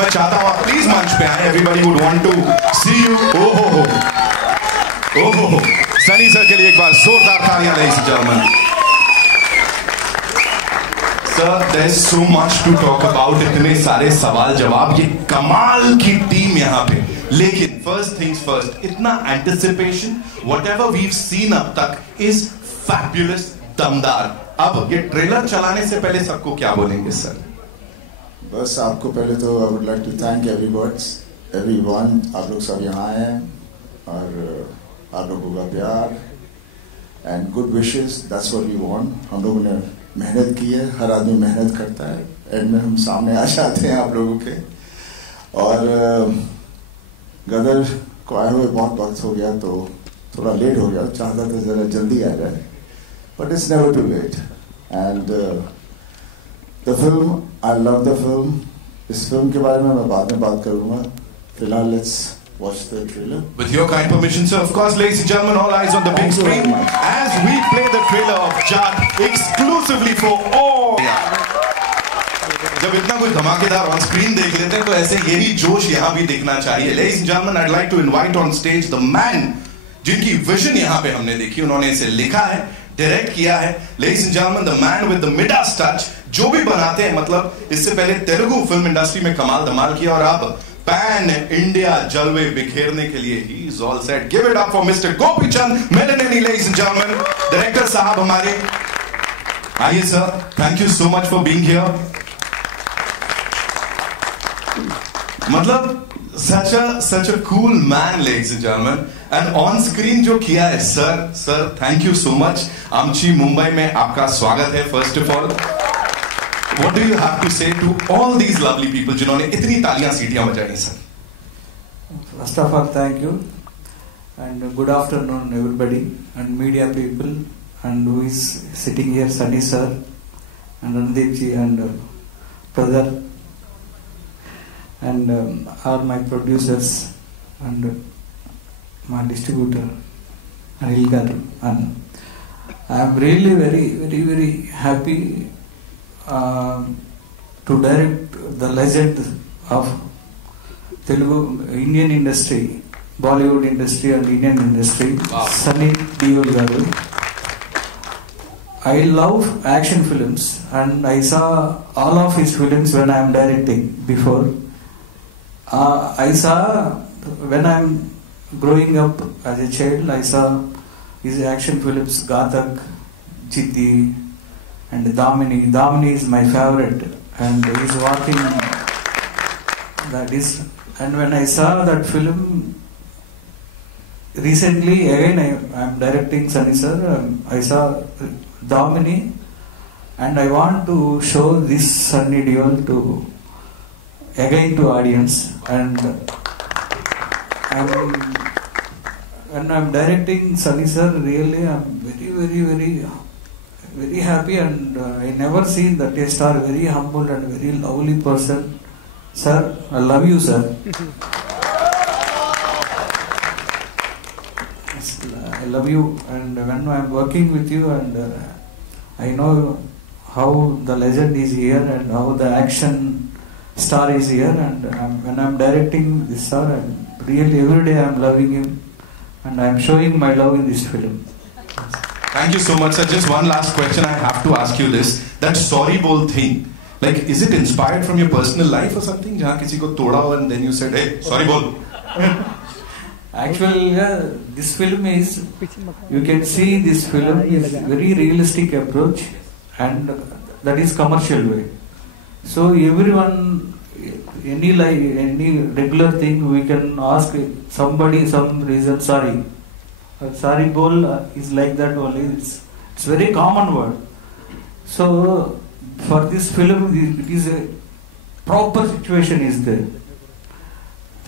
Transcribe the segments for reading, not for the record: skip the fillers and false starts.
मैं चाहता हूं आप प्लीज मंच पे आए. Everybody would want to see you. ओहो सनी सर के लिए एक बार जोरदार तालियां ladies and gentleman. Sir there is so much to talk about. इतने सारे सवाल जवाब, ये कमाल की टीम यहाँ पे. लेकिन फर्स्ट थिंग्स फर्स्ट, इतना anticipation, whatever we have seen अब तक इज फैबुलस, दमदार. अब ये ट्रेलर चलाने से पहले सबको क्या बोलेंगे सर? बस आपको पहले तो I would like to thank everyone. आप लोग सब यहाँ आए हैं और आप लोगों का प्यार and good wishes, that's what we want. हम लोगों ने मेहनत की है, हर आदमी मेहनत करता है, एंड में हम सामने आ जाते हैं आप लोगों के. और गदर को आए हुए बहुत वक्त हो गया तो थोड़ा लेट हो गया, चाहता था जरा जल्दी आ जाए, but it's never too late. And the film, I love the film. इस फिल्म के बारे में मैं बाद में बात करूंगा. फिलहाल let's watch the trailer. With your kind permission, sir, of course, ladies and gentlemen, all eyes on the big screen as we play the trailer of Jaat exclusively for all. जब इतना कोई धमाकेदार ऑन स्क्रीन देख लेते हैं तो ऐसे यही जोश यहाँ भी देखना चाहिए. Ladies and gentlemen, I'd like to invite on stage the man जिनकी विजन यहाँ पे हमने देखी, उन्होंने इसे लिखा है, डायरेक्ट किया है. Ladies and gentlemen, the man with the Midas touch, जो भी बनाते हैं, मतलब इससे पहले तेलुगु फिल्म इंडस्ट्री में कमाल धमाल किया और अब पैन इंडिया जलवे बिखेरने के लिए he is all set. Give it up for mister Gopichand मेननेनी. लेडीज एंड जेंटलमैन, डायरेक्टर साहब हमारे, आइए sir. Thank you so much for being here. मतलब such a cool man, ladies and gentlemen, and on screen जो किया है sir, thank you so much. आमची मुंबई में आपका स्वागत है. First of all, what do you have to say to all these lovely people जिन्होंने इतनी तालियां सीटियां बजाई sir? First of all, thank you and good afternoon everybody and media people and who is sitting here, Sunny sir and Randeep ji and brother and all my producers and my distributor Anil garu. And I am really very happy to direct the legend of Telugu Indian industry, Bollywood industry and Indian industry, wow. Sunny Deol garu. I love action films and I saw all of his films when I am directing before. I saw when I am growing up as a child, I saw his action films, Ghatak, Chiddi and Damini. Damini is my favorite and he is walking that is. And when I saw that film recently again, I am directing Sunny sir, I saw Damini and I want to show this Sunny Deol to again to audience. And when I am directing Sunny sir, really I am very happy and I never seen that a star, very humble and very lovely person. Sir, I love you sir. I love you, and when I am working with you and I know how the legend is here and how the action star is here, and when I am directing this star, really every day I am loving him and I am showing my love in this film. Thank you so much, sir. Just one last question. I have to ask you this. That sorry bol thing, like, is it inspired from your personal life or something? जहाँ किसी को तोड़ा हो and then you said, hey, sorry bol. Actually, this film is, you can see this film is very realistic approach and that is commercial way. So everyone, any regular thing, we can ask somebody some reason, sorry. Sorry bol is like that only. It's very common word. So for this film, it is a proper situation is there.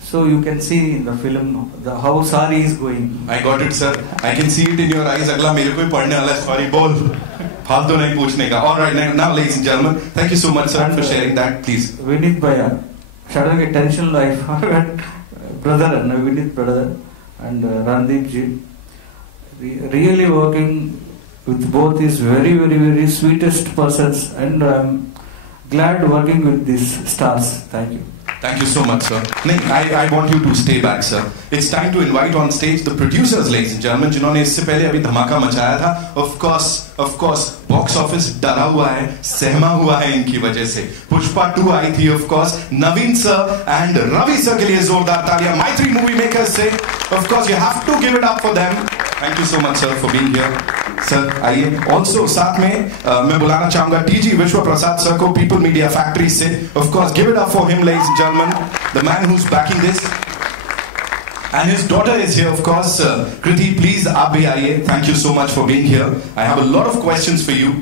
So you can see in the film how sorry is going. I got it, sir. I can see it in your eyes. अगला मेरे को ही पढ़ने वाला है, sorry बोल. फालतू नहीं पूछने का. All right, now ladies and gentlemen, thank you so much, sir, for sharing that. Please. Vinith Bhaiya, suddenly tension life. Brother and Vinith brother and Randeep ji, really working with both is very sweetest persons, and I'm glad working with these stars. Thank you. Thank you so much, sir. I want you to stay back, sir. It's time to invite on stage the producers, ladies and gentlemen, जिन्होंने इससे पहले अभी धमाका मचाया था. Of course, box office डरा हुआ है, सहमा हुआ है इनकी वजह से. पुष्पा 2 आई थी, of course. Naveen sir and Ravi sir के लिए जोरदार तालियां. My3 movie makers से, of course, you have to give it up for them. Thank you so much, sir, for being here. Sir आइए. ऑल्सो साथ में मैं बुलाना चाहूंगा टीजी विश्व प्रसाद सर को, पीपल मीडिया फैक्ट्री से. Of course give it up for him, ladies and gentleman, the man who is banking this, and his daughter is here, of course. Kriti please आप भी आइए. Thank you so much for being here. I have a lot of questions for you.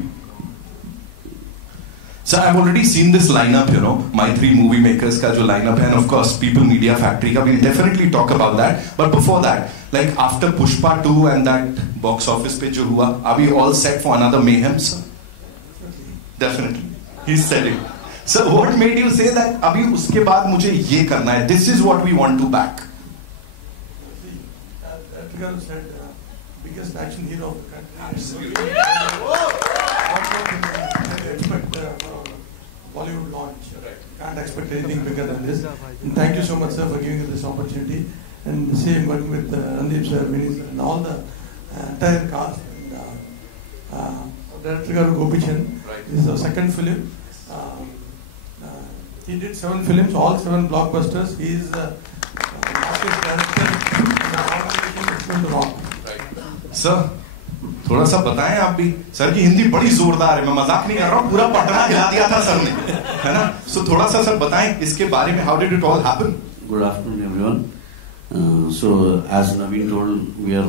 Sir, I've already seen this lineup, you know, My3 movie makers का जो lineup है, and of course People Media Factory का. We'll definitely talk about that. But before that, like after Pushpa 2 and that box office पे जो हुआ, are we all set for another mayhem, sir? Definitely. He said it. So what made you say that अभी उसके बाद मुझे ये करना है? This is what we want to back. That girl said, biggest action hero of the country. Absolutely. Expect Bollywood launch. Right. Can't expect anything bigger than this. And thank you so much, sir, for giving us this opportunity. And the same working with Randeep sir, Vinny sir, and all the entire cast. And Director Gopichan. Right. This is our second film. He did 7 films, all 7 blockbusters. He is the artist director. It's going to rock. Right. Sir, थोड़ा सा बताएं आप भी. Sir की हिंदी बड़ी जोरदार है, मैं मजाक नहीं कर रहा हूँ, पूरा पटना हिला दिया था सर ने, है ना? सो थोड़ा सा सर बताएं इसके बारे में. How did it all happen? Good afternoon, everyone. So, as Naveen told, we are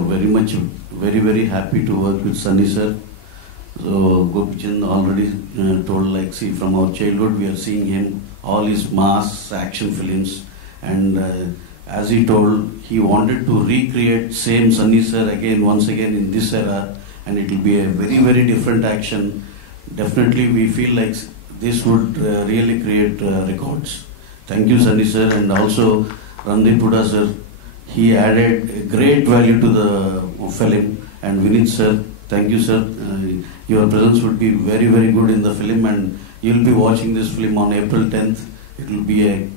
very happy to work with Sunny sir. So, Gopichan already told, like, see, from our childhood we are seeing him, all his mass action films, and as he told, he wanted to recreate same Sunny sir once again in this era, and it will be a very different action. Definitely, we feel like this would really create records. Thank you, Sunny sir, and also Randeep Huda sir. He added a great value to the film, and Vinit sir, thank you, sir. Your presence would be very good in the film, and you'll be watching this film on April 10th. It will be a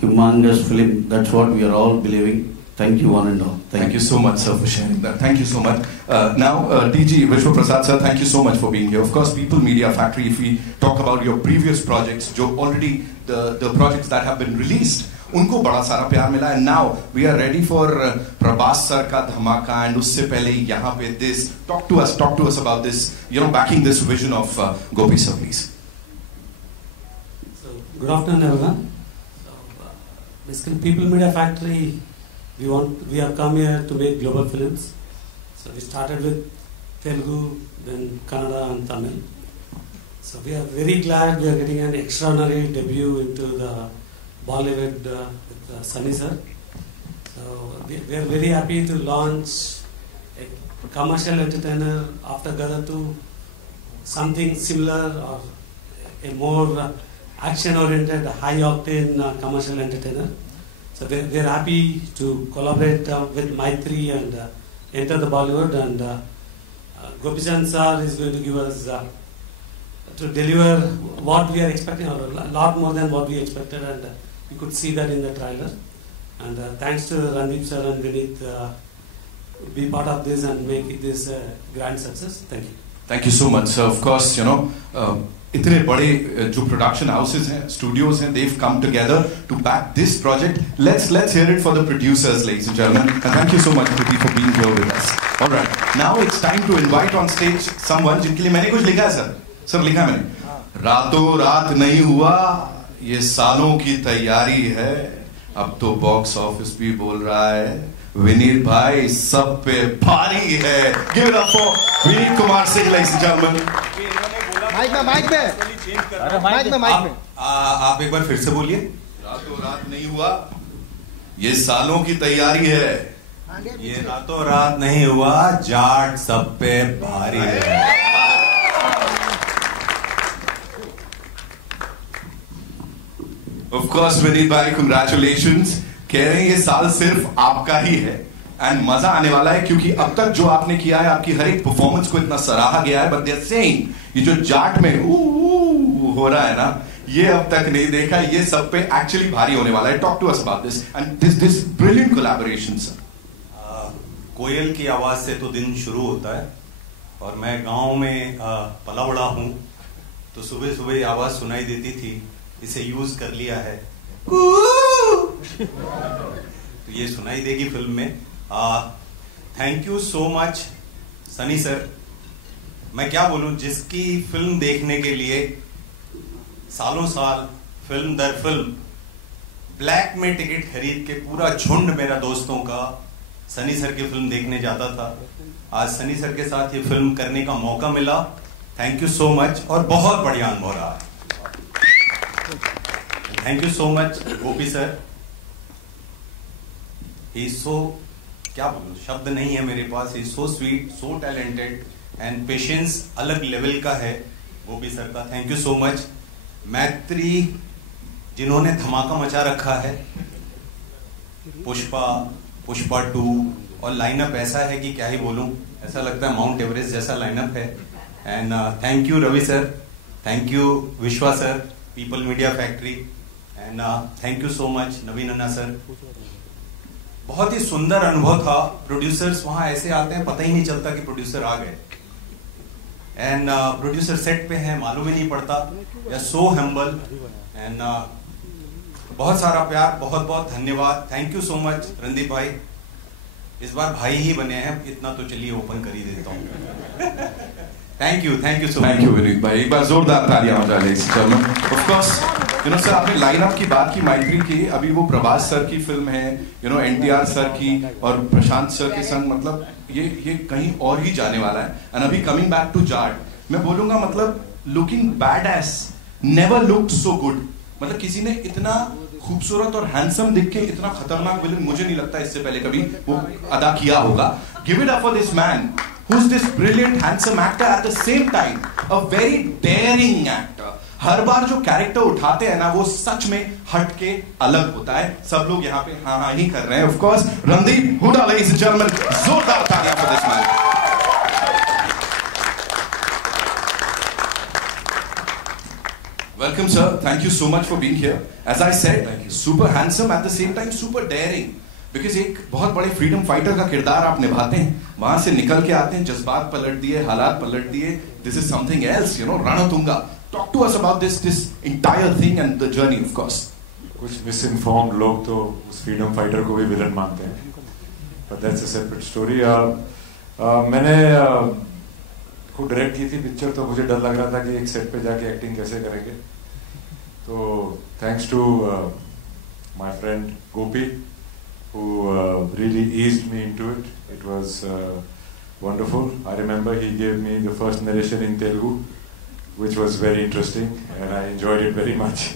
humongous film. That's what we are all believing. Thank you, one and all. Thank you so much, sir, for sharing that. Thank you so much. Now, DG Vishwa Prasad, sir, thank you so much for being here. Of course, People Media Factory, if we talk about your previous projects, जो already the projects that have been released, उनको बड़ा सारा प्यार मिला. And now we are ready for Prabhas sir का धमाका, and उससे पहले यहाँ पे this. Talk to us about this, you know, backing this vision of Gopi sir, please. So, good afternoon, everyone. Basically, People Media Factory, we have come here to make global films. So we started with Telugu, then Kannada and Tamil. So we are very glad we are getting an extraordinary debut into the Bollywood with Sunny sir. So we are very happy to launch a commercial entertainer after Gadar 2, something similar or a more action-oriented, high-octane commercial entertainer. So we are happy to collaborate with My3 and enter the Bollywood, and Gopichan sir is going to give us to deliver what we are expecting, or a lot more than what we expected, and you could see that in the trailer. And thanks to Randeep sir and Vinit, be part of this and make this a grand success. Thank you. Thank you so much, sir. Of course, you know, इतने बड़े जो production houses हैं, studios हैं, they've come together to back this project. Let's hear it for the producers, ladies and gentlemen. And thank you so much, Kriti, for being here with us. All right, now it's time to invite on stage someone जिनके लिए मैंने कुछ लिखा है, sir. Sir लिखा मैंने. रातों रात नहीं हुआ, ये सालों की तैयारी है. अब तो बॉक्स ऑफिस भी बोल रहा है. विनीत भाई सब पे भारी है. Give it up for Vineet Kumar Singh, ladies and gentlemen. Mic में आप एक बार फिर से बोलिए. रातों रात नहीं हुआ, ये सालों की तैयारी है. ये रातों रात नहीं हुआ, जाट सब पे भारी है. Of course, विनीत भाई, congratulations. कह रहे हैं ये साल सिर्फ आपका ही है, एंड मजा आने वाला है, क्योंकि अब तक जो आपने किया है, आपकी हर एक परफॉर्मेंस को इतना सराहा गया है. बट दे आर सेइंग ये जो जाट में हो रहा है ना, ये अब तक नहीं देखा, ये सब पे एक्चुअली भारी होने वाला है. Talk to us about this and this brilliant collaboration sir. कोयल की आवाज से तो दिन शुरू होता है और मैं गांव में पला बड़ा हूं, तो सुबह सुबह आवाज सुनाई देती थी, इसे यूज कर लिया है. तो ये सुनाई देगी फिल्म में. Thank you so much Sunny sir. मैं क्या बोलूं, जिसकी फिल्म देखने के लिए सालों साल फिल्म दर फिल्म ब्लैक में टिकट खरीद के पूरा झुंड मेरा दोस्तों का सनी सर की फिल्म देखने जाता था, आज सनी सर के साथ ये फिल्म करने का मौका मिला. थैंक यू सो मच और बहुत बढ़िया अनुभव रहा. Thank you so much Gopi sir. He so, क्या बोलूं, शब्द नहीं है मेरे पास. He so sweet, so talented and patience अलग लेवल का है गोपी सर का. Thank you so much. Mythri जिन्होंने धमाका मचा रखा है, पुष्पा 2 और लाइनअप ऐसा है कि क्या ही बोलूं, ऐसा लगता है माउंट एवरेस्ट जैसा लाइनअप है. And thank you Ravi sir, thank you Vishwa sir, People Media Factory, and thank you so much Naveen Anna sir. बहुत ही सुंदर अनुभव था. प्रोड्यूसर्स वहां ऐसे आते हैं, पता ही नहीं चलता कि प्रोड्यूसर आ गए. एंड प्रोड्यूसर सेट पे है, मालूम ही नहीं पड़ता. या सो हम्बल एंड बहुत सारा प्यार, बहुत बहुत धन्यवाद. Thank you so much Randeep भाई. इस बार भाई ही बने हैं, इतना तो चलिए ओपन कर ही देता हूँ. Thank you so much. Thank you Vineet भाई. एक बार जोरदार तालियां हो जाए. ऑफ कोर्स सर, आपने लाइनअप की बात की, मैत्री की. अभी वो प्रभास सर की फिल्म है, एनटीआर सर की और प्रशांत सर के संग, मतलब ये कहीं और ही जाने वाला है. एंड अभी कमिंग बैक टू जाट, मैं बोलूंगा मतलब looking bad S never looked so good. मतलब किसी ने इतना खूबसूरत और हैंडसम दिख के इतना खतरनाक विलन मुझे नहीं लगता इससे पहले कभी वो अदा किया होगा. Give it up for this man who is this brilliant handsome actor at the same time a very daring actor. हर बार जो कैरेक्टर उठाते हैं ना, वो सच में हटके अलग होता है. सब लोग यहाँ पे हाँ ही कर रहे हैं. Of course Randeep Hooda, ladies and gentleman, जोरदार तालियां for this man. Welcome sir, thank you so much for being here. As I said, super handsome at the same time super daring. Because एक बहुत बड़े फ्रीडम फाइटर का किरदार आप निभाते हैं. वहां से निकल के आते हैं, जज्बात पलट दिए, हालात पलट दिए. This is something else, Ranatunga. Talk to us about this entire thing and the journey, of course. कुछ मिसइन्फॉर्म्ड लोग तो उस फ्रीडम फाइटर को भी विलन मानते हैं, but that's a separate story. मैंने खुद डायरेक्ट की थी पिक्चर, तो मुझे डर लग रहा था कि एक सेट पे जाके एक्टिंग कैसे करेंगे. तो thanks to my friend Gopi who really eased me into it. It was wonderful. I remember he gave me the first narration in Telugu, which was very interesting, and I enjoyed it very much.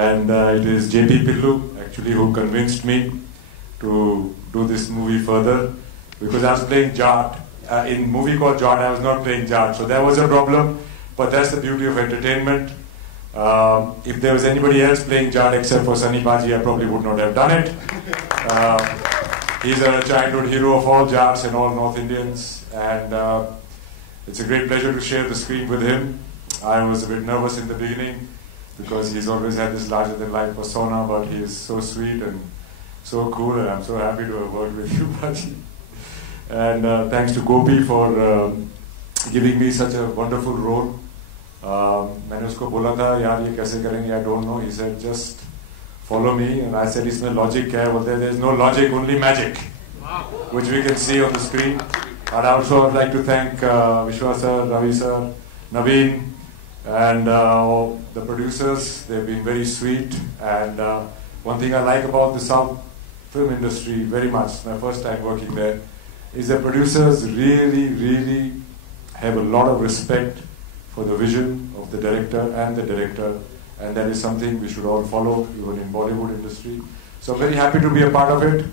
And it is J.P. Pillu actually who convinced me to do this movie further, because I was playing Jat. In a movie called Jat, I was not playing Jat, so that was a problem. But that's the beauty of entertainment. If there was anybody else playing Jat except for Sunny Baji, I probably would not have done it. He's a childhood hero of all Jats and all North Indians, and it's a great pleasure to share the screen with him. I was a bit nervous in the beginning because he's always had this larger-than-life persona, but he is so sweet and so cool, and I'm so happy to have worked with you, Baji. And thanks to Gopi for giving me such a wonderful role. मैंने उसको बोला था यार ये कैसे करेंगे, I don't know. He said just follow me, and I said इसमें logic क्या है? बोलते there's no logic, only magic, which we can see on the screen. And I also would like to thank Vishwa sir, Ravi sir, Naveen, and the producers. They've been very sweet. And one thing I like about the South film industry very much, my first time working there, is that producers really have a lot of respect for the vision of the director and the director, and that is something we should all follow, even in Bollywood industry. So I'm very happy to be a part of it.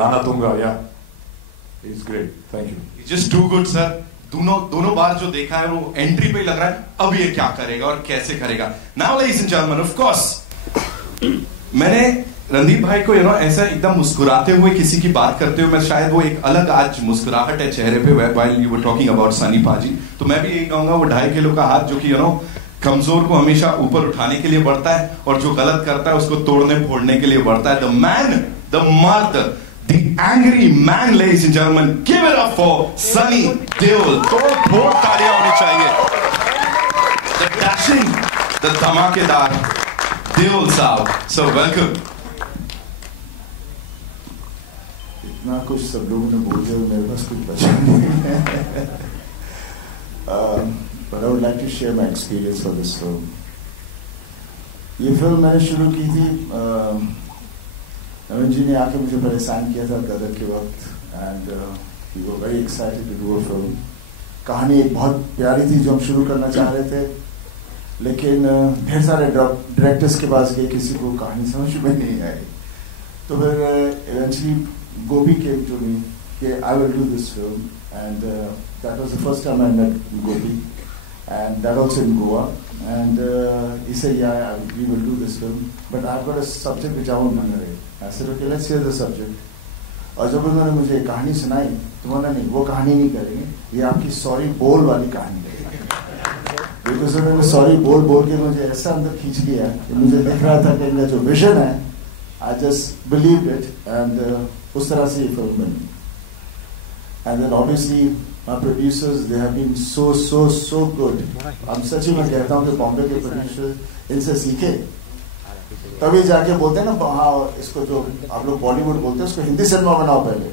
Ranatunga, yeah, he's great. Thank you. He's just too good, sir. दोनों बार जो देखा है वो entry पे ही लग रहा है अब ये क्या करेगा और कैसे करेगा. Now ladies and gentlemen, of course, मैंने रणदीप भाई को ऐसा एकदम मुस्कुराते हुए किसी की बात करते हुए, मैं शायद वो एक अलग आज मुस्कुराहट है चेहरे पे while you were talking about Sunny पाजी. तो मैं भी यही कहूंगा वो 2.5 किलो का हाथ जो कि कमजोर को हमेशा ऊपर उठाने के लिए बढ़ता है और जो गलत करता है उसको तोड़ने फोड़ने के लिए बढ़ता है. द मैन, द मर्द, the angry man, ladies and gentleman, give it up for Sunny Deol. तो बहुत तालियां होनी चाहिए. द डैशिंग, द धमाकेदार देओल साहब. So welcome. इतना कुछ सब लोगों ने बोल दिया, मेरे पास कुछ बचा नहीं. But I would like to share my experience for this film. ये फिल्म मैंने शुरू की थी, नवीन जी ने आके मुझे परेशान किया था गदर के वक्त, and we were very excited to do a film. कहानी एक बहुत प्यारी थी जो हम शुरू करना चाह रहे थे, लेकिन ढेर सारे डायरेक्टर्स के पास गए, किसी को कहानी समझ में नहीं आई. तो फिर eventually Gopi came to me कि I will do this film, and that was the first time I met Gopi, and that also in Goa, and he said, yeah, we will do this film, but I've got a subject which I won't narrate. I said, okay, let's hear the subject. और जब उन्होंने मुझे कहानी सुनाई तो बोला नहीं, वो कहानी नहीं करेंगे, ये आपकी सॉरी बोल वाली कहानी करेंगे. बिकॉज उन्होंने सॉरी बोल के मुझे ऐसा अंदर खींच लिया कि मुझे दिख रहा था कि इनका जो विजन है, I just believed it, and उस तरह से ये फिल्म बनी. And then obviously my producers, they have been so good. हम सच्ची में कहता हूँ कि बॉम्बे के प्रोड्यूसर्स इनसे सीखे, तभी जाके बोलते हैं ना, हाँ इसको जो आप लोग बॉलीवुड बोलते हैं उसको हिंदी सिनेमा बनाओ पहले,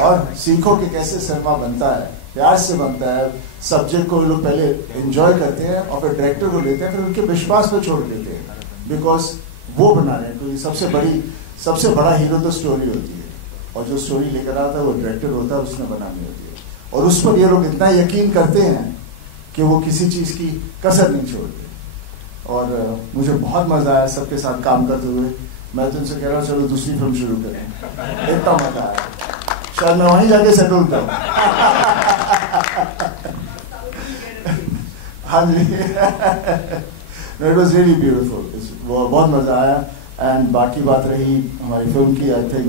और सीखो कि कैसे सिनेमा बनता है, प्यार से बनता है. सब्जेक्ट को लोग पहले एंजॉय करते हैं और फिर डायरेक्टर को लेते हैं, फिर उनके विश्वास पे छोड़ देते हैं, बिकॉज वो बना रहे हैं. क्योंकि सबसे बड़ा हीरो तो स्टोरी होती है, और जो स्टोरी लेकर आता है वो डायरेक्टर होता है, उसने बनानी होती है, और उस पर ये लोग इतना यकीन करते हैं कि वो किसी चीज की कसर नहीं छोड़ते. और मुझे बहुत मजा आया सबके साथ काम करते हुए. मैं तो उनसे कह रहा हूँ चलो दूसरी फिल्म शुरू करें, इतना मजा आया. शायद मैं वहीं जाके सेटल करूं. हाँ जी. It was really beautiful. बहुत मजा आया. एंड बाकी बात रही हमारी फिल्म की, आई थिंक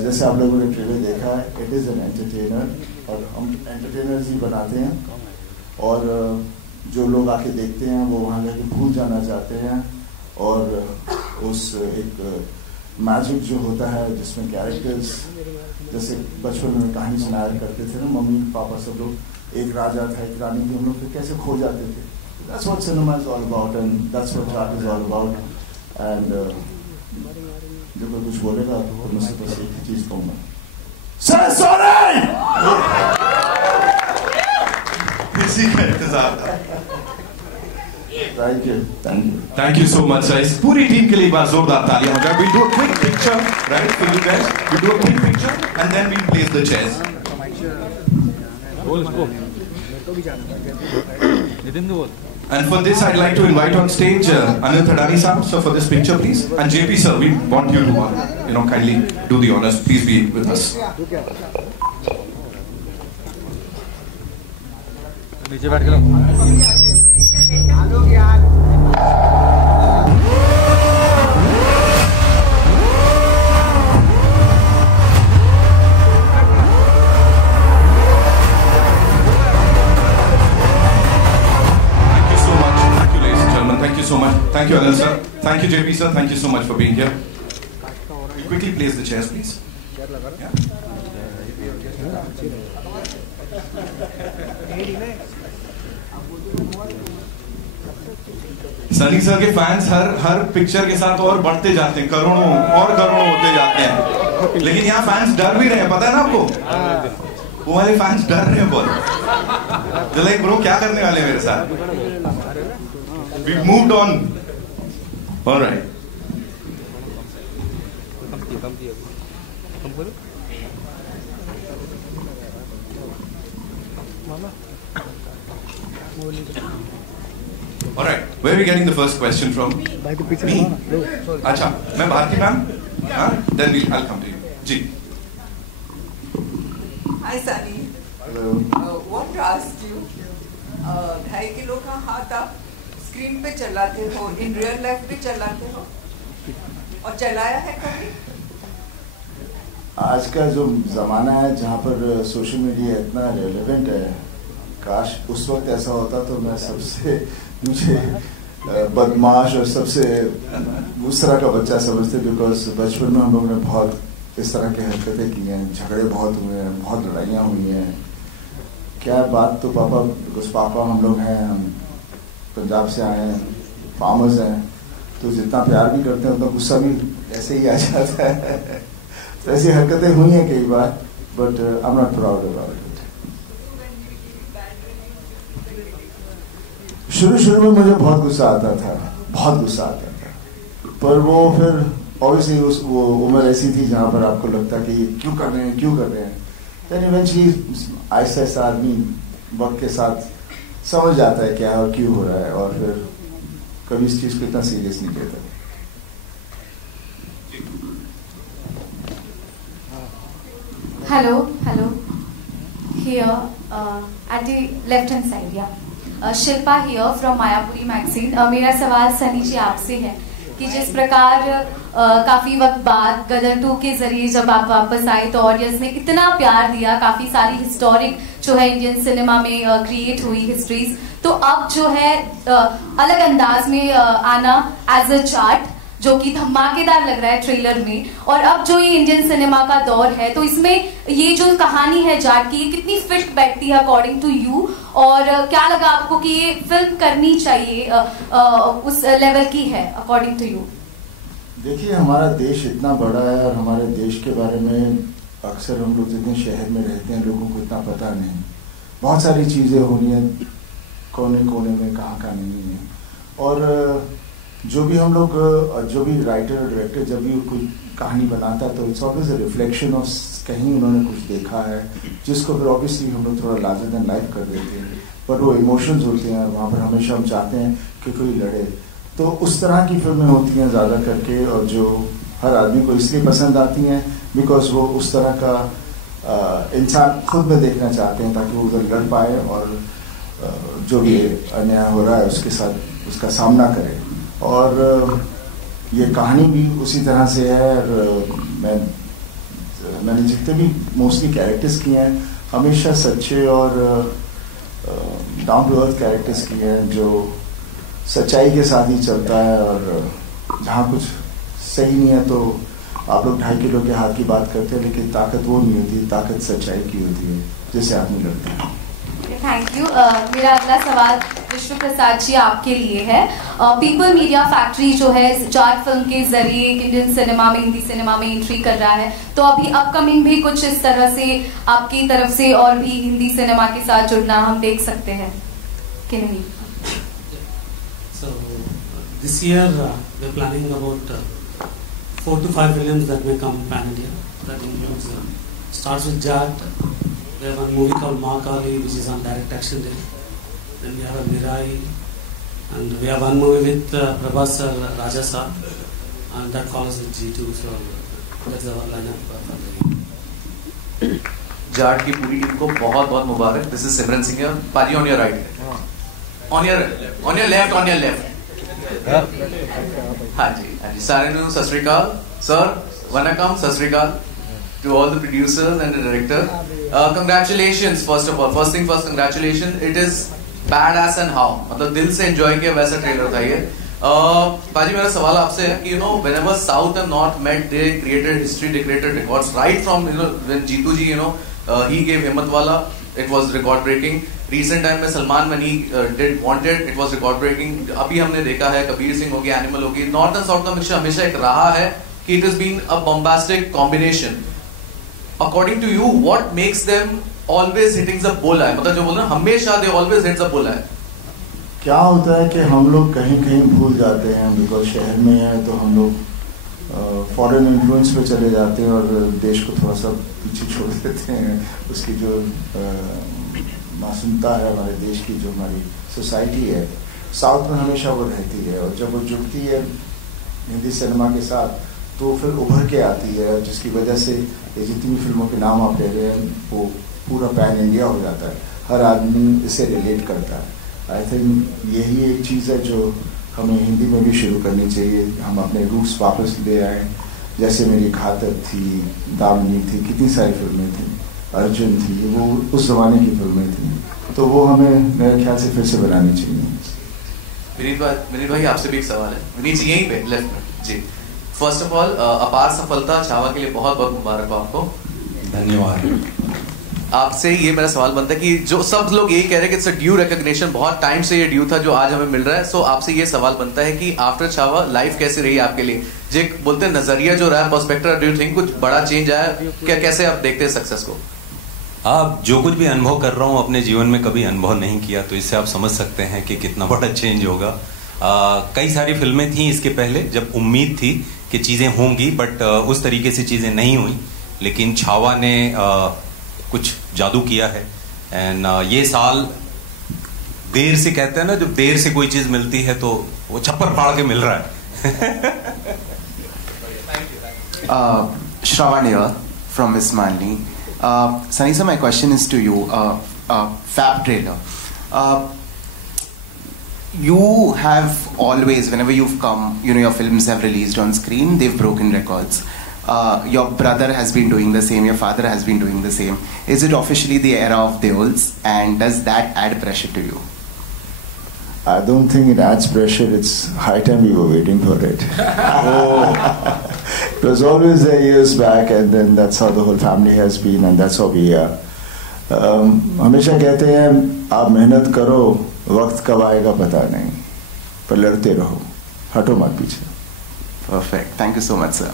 जैसे आप लोगों ने ट्रेलर देखा है, इट इज़ एन एंटरटेनर, और हम एंटरटेनर्स ही बनाते हैं, और जो लोग आके देखते हैं वो वहाँ जाके भूल जाना चाहते हैं, और उस एक मैजिक जो होता है जिसमें कैरेक्टर्स, जैसे बचपन में कहानी सुनाया करते थे ना मम्मी पापा सब लोग, एक राजा था एक रानी थी, हम लोग फिर कैसे खो जाते थे. That's what cinema is all about, and that's what art is all about. And जो कोई कुछ बोलेगा तो मैं उससे बस एक ही चीज कहूँगा, सॉरी. इसी का इंतजार था. Thank you so much, guys. पूरी टीम के लिए एक बार जोरदार तालियां हो जाए. We'll do a quick picture, right, for you guys. We'll do a quick picture, and then we'll place the chairs. And for this, I'd like to invite on stage Anil Thadani sir. So for this picture, please, and JP sir, we want you to, kindly do the honors. Please be with us. नीचे बैठ के so much. Thank you, Anil sir. Thank you, JP sir. Thank you so much for being here. Quickly place the chairs, please. Yeah. Sunny sir के fans हर picture के साथ और बढ़ते जाते हैं, करोड़ों होते जाते हैं, लेकिन यहाँ फैंस डर भी रहे हैं, पता है ना आपको? वो वाले फैंस डर रहे हैं बहुत. तो लाइक ब्रो क्या करने वाले मेरे साथ? We've moved on. All right. All right. Where are we getting the first question from? Me. Acha. मैं Bharti ma'am. Then I'll come to you. जी. Hi Sunny. Hello. Want to ask you, 2.5 kilo का हाथ आप screen पे चलाते हो, in real life भी चलाते हो, और चलाया है कभी? आज का जो जमाना है जहाँ पर सोशल मीडिया इतना रेलेवेंट है, काश उस वक्त ऐसा होता तो मैं सबसे मुझे बदमाश और सबसे उस तरह का बच्चा समझते, बिकॉज बचपन में हम लोग ने बहुत इस तरह की हरकतें की हैं, झगड़े बहुत हुए हैं, बहुत लड़ाइयाँ हुई हैं। क्या बात तो पापा, बिकॉज पापा हम लोग हैं, हम पंजाब से आए हैं, फार्मर्स हैं, तो जितना प्यार भी करते हैं उतना गुस्सा भी ऐसे ही आ जाता है। तो ऐसी हरकतें हुई हैं कई बार, but I am not proud about it. शुरू में मुझे बहुत गुस्सा आता था, बहुत गुस्सा आता था, पर वो फिर ऑब्वियसली वो उम्र ऐसी थी जहाँ पर आपको लगता कि ये क्यों कर रहे हैं। देन इवेंचुअली आहिस्ता आहिस्ता आदमी वक्त के साथ समझ जाता है क्या और क्यों हो रहा है, और फिर कभी इस चीज को इतना सीरियस नहीं लेता। Hello. Here, at the left hand side, yeah. Shilpa here from Mayapuri magazine. मेरा सवाल सनी जी आपसे है कि जिस प्रकार काफी वक्त बाद गदर 2 के जरिए जब आप वापस आए तो ऑडियंस ने इतना प्यार दिया, काफी सारी हिस्टोरिक जो है इंडियन सिनेमा में क्रिएट हुई हिस्ट्रीज, तो अब जो है अलग अंदाज में आना एज अ जाट, जो कि धमाकेदार लग रहा है ट्रेलर में, और अब जो ये इंडियन सिनेमा का दौर है, तो इसमें ये जो कहानी है जाट की, ये कितनी फिट बैठती है अकॉर्डिंग टू यू, और क्या लगा आपको कि ये फिल्म करनी चाहिए, उस लेवल की है अकॉर्डिंग टू यू? देखिए, हमारा देश इतना बड़ा है और हमारे देश के बारे में अक्सर हम लोग जितने शहर में रहते हैं लोगों को इतना पता नहीं। बहुत सारी चीजें होनी है कोने कोने में, कहाँ नहीं है, और जो भी हम लोग, जो भी राइटर और डायरेक्टर जब भी कोई कहानी बनाता है तो it's always a reflection of कहीं उन्होंने कुछ देखा है, जिसको फिर ऑब्वियसली हम लोग थोड़ा लार्जर देन लाइफ कर देते हैं, बट वो इमोशंस होते हैं और वहाँ पर हमेशा हम चाहते हैं कि कोई लड़े। तो उस तरह की फिल्में होती हैं ज़्यादा करके, और जो हर आदमी को इसलिए पसंद आती हैं बिकॉज वो उस तरह का इंसान खुद में देखना चाहते हैं, ताकि वो उधर लड़ पाए और जो भी अन्याय हो रहा है उसके साथ उसका सामना करे। और ये कहानी भी उसी तरह से है, और मैंने जितने भी मोस्टली कैरेक्टर्स किए हैं हमेशा सच्चे और डाउन टू अर्थ कैरेक्टर्स किए हैं, जो सच्चाई के साथ ही चलता है, और जहाँ कुछ सही नहीं है तो आप लोग 2.5 किलो के हाथ की बात करते हैं, लेकिन ताकत वो नहीं होती, ताकत सच्चाई की होती है जिससे आदमी लड़ते हैं। Thank you. मेरा अगला सवाल विष्णु प्रसाद जी आपके लिए है। पीपल मीडिया फैक्ट्री जो है जाट फिल्म के जरिए इंडियन सिनेमा में, हिंदी सिनेमा में एंट्री कर रहा है, तो अभी अपकमिंग भी कुछ इस तरह से आपकी तरफ से और भी हिंदी सिनेमा के साथ जुड़ना हम देख सकते हैं कि नहीं? So this year we're planning about 4 to 5 films that may come pan India. That includes starts with Jat. We have one movie called Ma Kali, which is on direct action day. Then we have a Mirai, and we have one movie with Prabhas sir, Raja sir, and that follows with G2. So that's our lineup. Jat की पूरी team को बहुत बहुत मुबारक। This is सिमरन सिंह पाजी on your right, on your left, on your left. हाँ जी सारे नु सत श्री अकाल सर, वनकम, सत श्री अकाल to all the producers and the director. Congratulations first of all. First thing first, congratulations. It is badass and how. मतलब दिल से enjoy किया वैसा ट्रेलर था ये। पाजी मेरा सवाल आपसे है कि whenever South and North met, they created history, they created records. Right from when Jeetu ji he gave Himmatwala, it was record breaking. Recent time में Salman money did Wanted, it was record breaking. अभी हमने देखा है कबीर सिंह होगी, animal होगी। North and south का mixture हमेशा एक रहा है कि it has been a bombastic combination. According to you, what makes them always hitting the bullseye? मतलब जो बोल रहे हैं हमेशा they always hit the bullseye. क्या होता है कि हम लोग कहीं कहीं भूल जाते हैं, बिकॉज शहर में है तो हम लोग फॉरेन इन्फ्लुएंस पे चले जाते हैं और देश को थोड़ा सा पीछे छोड़ देते हैं। उसकी जो मासूमता है हमारे देश की, जो हमारी सोसाइटी है साउथ में हमेशा वो रहती है, और जब वो जुड़ती है हिंदी सिनेमा के साथ तो फिर उभर के आती है, जिसकी वजह से ये जितनी भी फिल्मों के नाम आप ले रहे हैं वो पूरा पैन इंडिया हो जाता है, हर आदमी इससे रिलेट करता है। आई थिंक यही एक चीज़ है जो हमें हिंदी में भी शुरू करनी चाहिए। हम अपने रूट्स वापस ले आए, जैसे मेरी घातक थी, दामनी थी, कितनी सारी फिल्में थी, अर्जुन थी, वो उस जमाने की फिल्में थी, तो वो हमें मेरे ख्याल से फिर से बनानी चाहिए। विनीत भाई आपसे भी एक सवाल है। विनीत जी यहीं पे लेफ्ट में जी। फर्स्ट ऑफ ऑल अपार सफलता छावा के लिए बहुत बहुत मुबारक हो आपको। धन्यवाद। आपसे ये मेरा सवाल बनता है कि जो सब लोग यही कह रहे हैं कि इट्स अ ड्यू रिकॉग्निशन, बहुत टाइम से ये ड्यू था जो आज हमें मिल रहा है। सो आपसे ये सवाल बनता है कि आफ्टर छावा लाइफ कैसी रही आपके लिए? जो बोलते हैं नजरिया जो रहा है, पर्सपेक्टिव, डू यू थिंक कुछ बड़ा चेंज आया क्या? कैसे आप देखते हैं सक्सेस को? आप जो कुछ भी अनुभव कर रहा हूँ अपने जीवन में कभी अनुभव नहीं किया, तो इससे आप समझ सकते हैं कि कितना बड़ा चेंज होगा। कई सारी फिल्में थी इसके पहले जब उम्मीद थी कि चीजें होंगी, बट उस तरीके से चीजें नहीं हुई। लेकिन छावा ने कुछ जादू किया है। एंड ये साल देर से, कहते हैं ना, जब देर से कोई चीज मिलती है तो वो छप्पर फाड़ के मिल रहा है। Shravan here from Miss Manli. Sunny sir, my question is to you. Fab trailer. You have always, whenever you've come, you know, your films have released on screen, they've broken records. Your brother has been doing the same, your father has been doing the same. Is it officially the era of Deols, and does that add pressure to you? I don't think it adds pressure. It's high time we were waiting for it. It was always there years back, and then that's how the whole family has been, and that's how we are. हमेशा कहते हैं आप मेहनत करो, वक्त कब आएगा पता नहीं, पर लड़ते रहो, हटो मत पीछे. Perfect. Thank you so much, sir.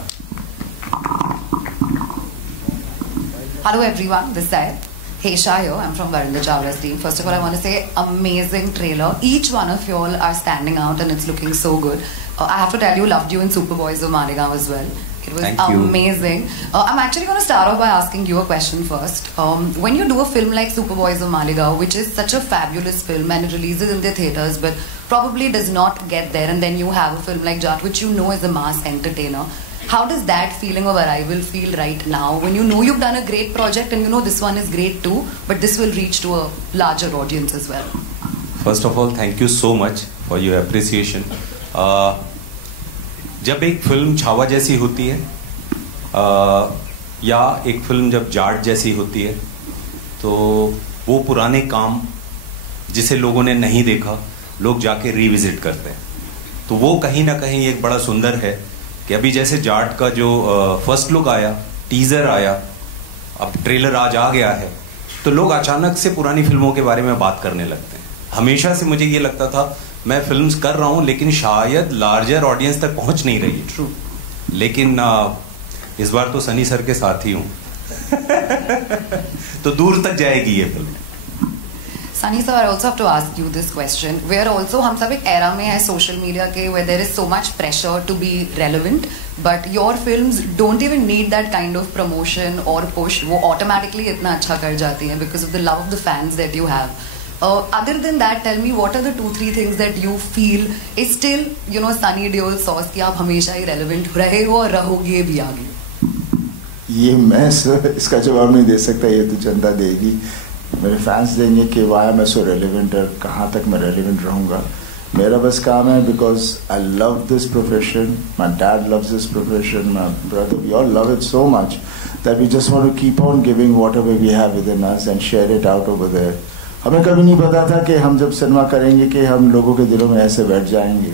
Hello everyone, this side. Heisha here, I'm from Varinder Chawla's team. First of all, I want to say amazing trailer. Each one of you all are standing out and it's looking so good. I have to tell you, loved you in Superboys of Maligaon as well. It was amazing. I'm actually going to start off by asking you a question first. When you do a film like Superboys of Maligaon, which is such a fabulous film and it releases in the theatres but probably does not get there, and then you have a film like Jat, which you know is a mass entertainer. How does that feeling of arrival feel right now when you know you've done a great project and you know this one is great too, but this will reach to a larger audience as well? First of all, thank you so much for your appreciation. जब एक film Chhaava जैसी होती है या एक film जब जाट जैसी होती है, तो वो पुराने काम जिसे लोगों ने नहीं देखा लोग जाके रिविजिट करते हैं। तो वो कहीं ना कहीं एक बड़ा सुंदर है कि अभी जैसे जाट का जो फर्स्ट लुक आया, टीजर आया, अब ट्रेलर आज आ गया है, तो लोग अचानक से पुरानी फिल्मों के बारे में बात करने लगते हैं। हमेशा से मुझे ये लगता था मैं फिल्म्स कर रहा हूं लेकिन शायद लार्जर ऑडियंस तक पहुंच नहीं रही है। ट्रू। लेकिन इस बार तो सनी सर के साथ ही हूं तो दूर तक जाएगी ये film. Sunny sir, I also have to ask you this question. We are also, हम सब एक era में है social media के where there is so much pressure to be relevant, but your films don't even need that kind of promotion or push. वो automatically इतना अच्छा कर जाती हैं because of the love of the fans that you have. Other than that, tell me what are the 2-3 things that you feel is still, you know, Sunny Deol sauce कि आप हमेशा ही relevant रहे हो और रहोगे भी आगे? ये मैं इसका जवाब नहीं दे सकता, ये तो जनता देगी, मेरे फैंस देंगे कि वाई मैं सो रेलिवेंट है, कहाँ तक मैं रेलिवेंट रहूँगा। मेरा बस काम है because I love this profession, my dad loves this profession, my brother, we all love it so much that we just want to keep on giving whatever we have within us and share it out over there. हमें कभी नहीं पता था कि हम जब cinema करेंगे कि हम लोगों के दिलों में ऐसे बैठ जाएंगे,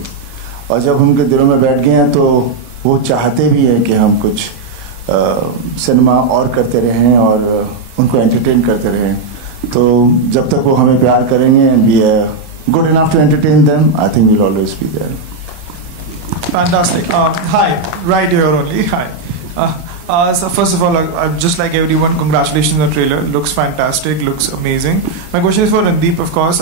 और जब उनके दिलों में बैठ गए हैं तो वो चाहते भी हैं कि हम कुछ सिनेमा और करते रहें और उनको एंटरटेन करते रहें। तो जब तक वो हमें प्यार करेंगे and we are good enough to entertain them, I think we'll always be there. Fantastic. Hi, right here only. Hi. So first of all, just like everyone, congratulations on the trailer. Looks fantastic. Looks amazing. My question is for Randeep, of course.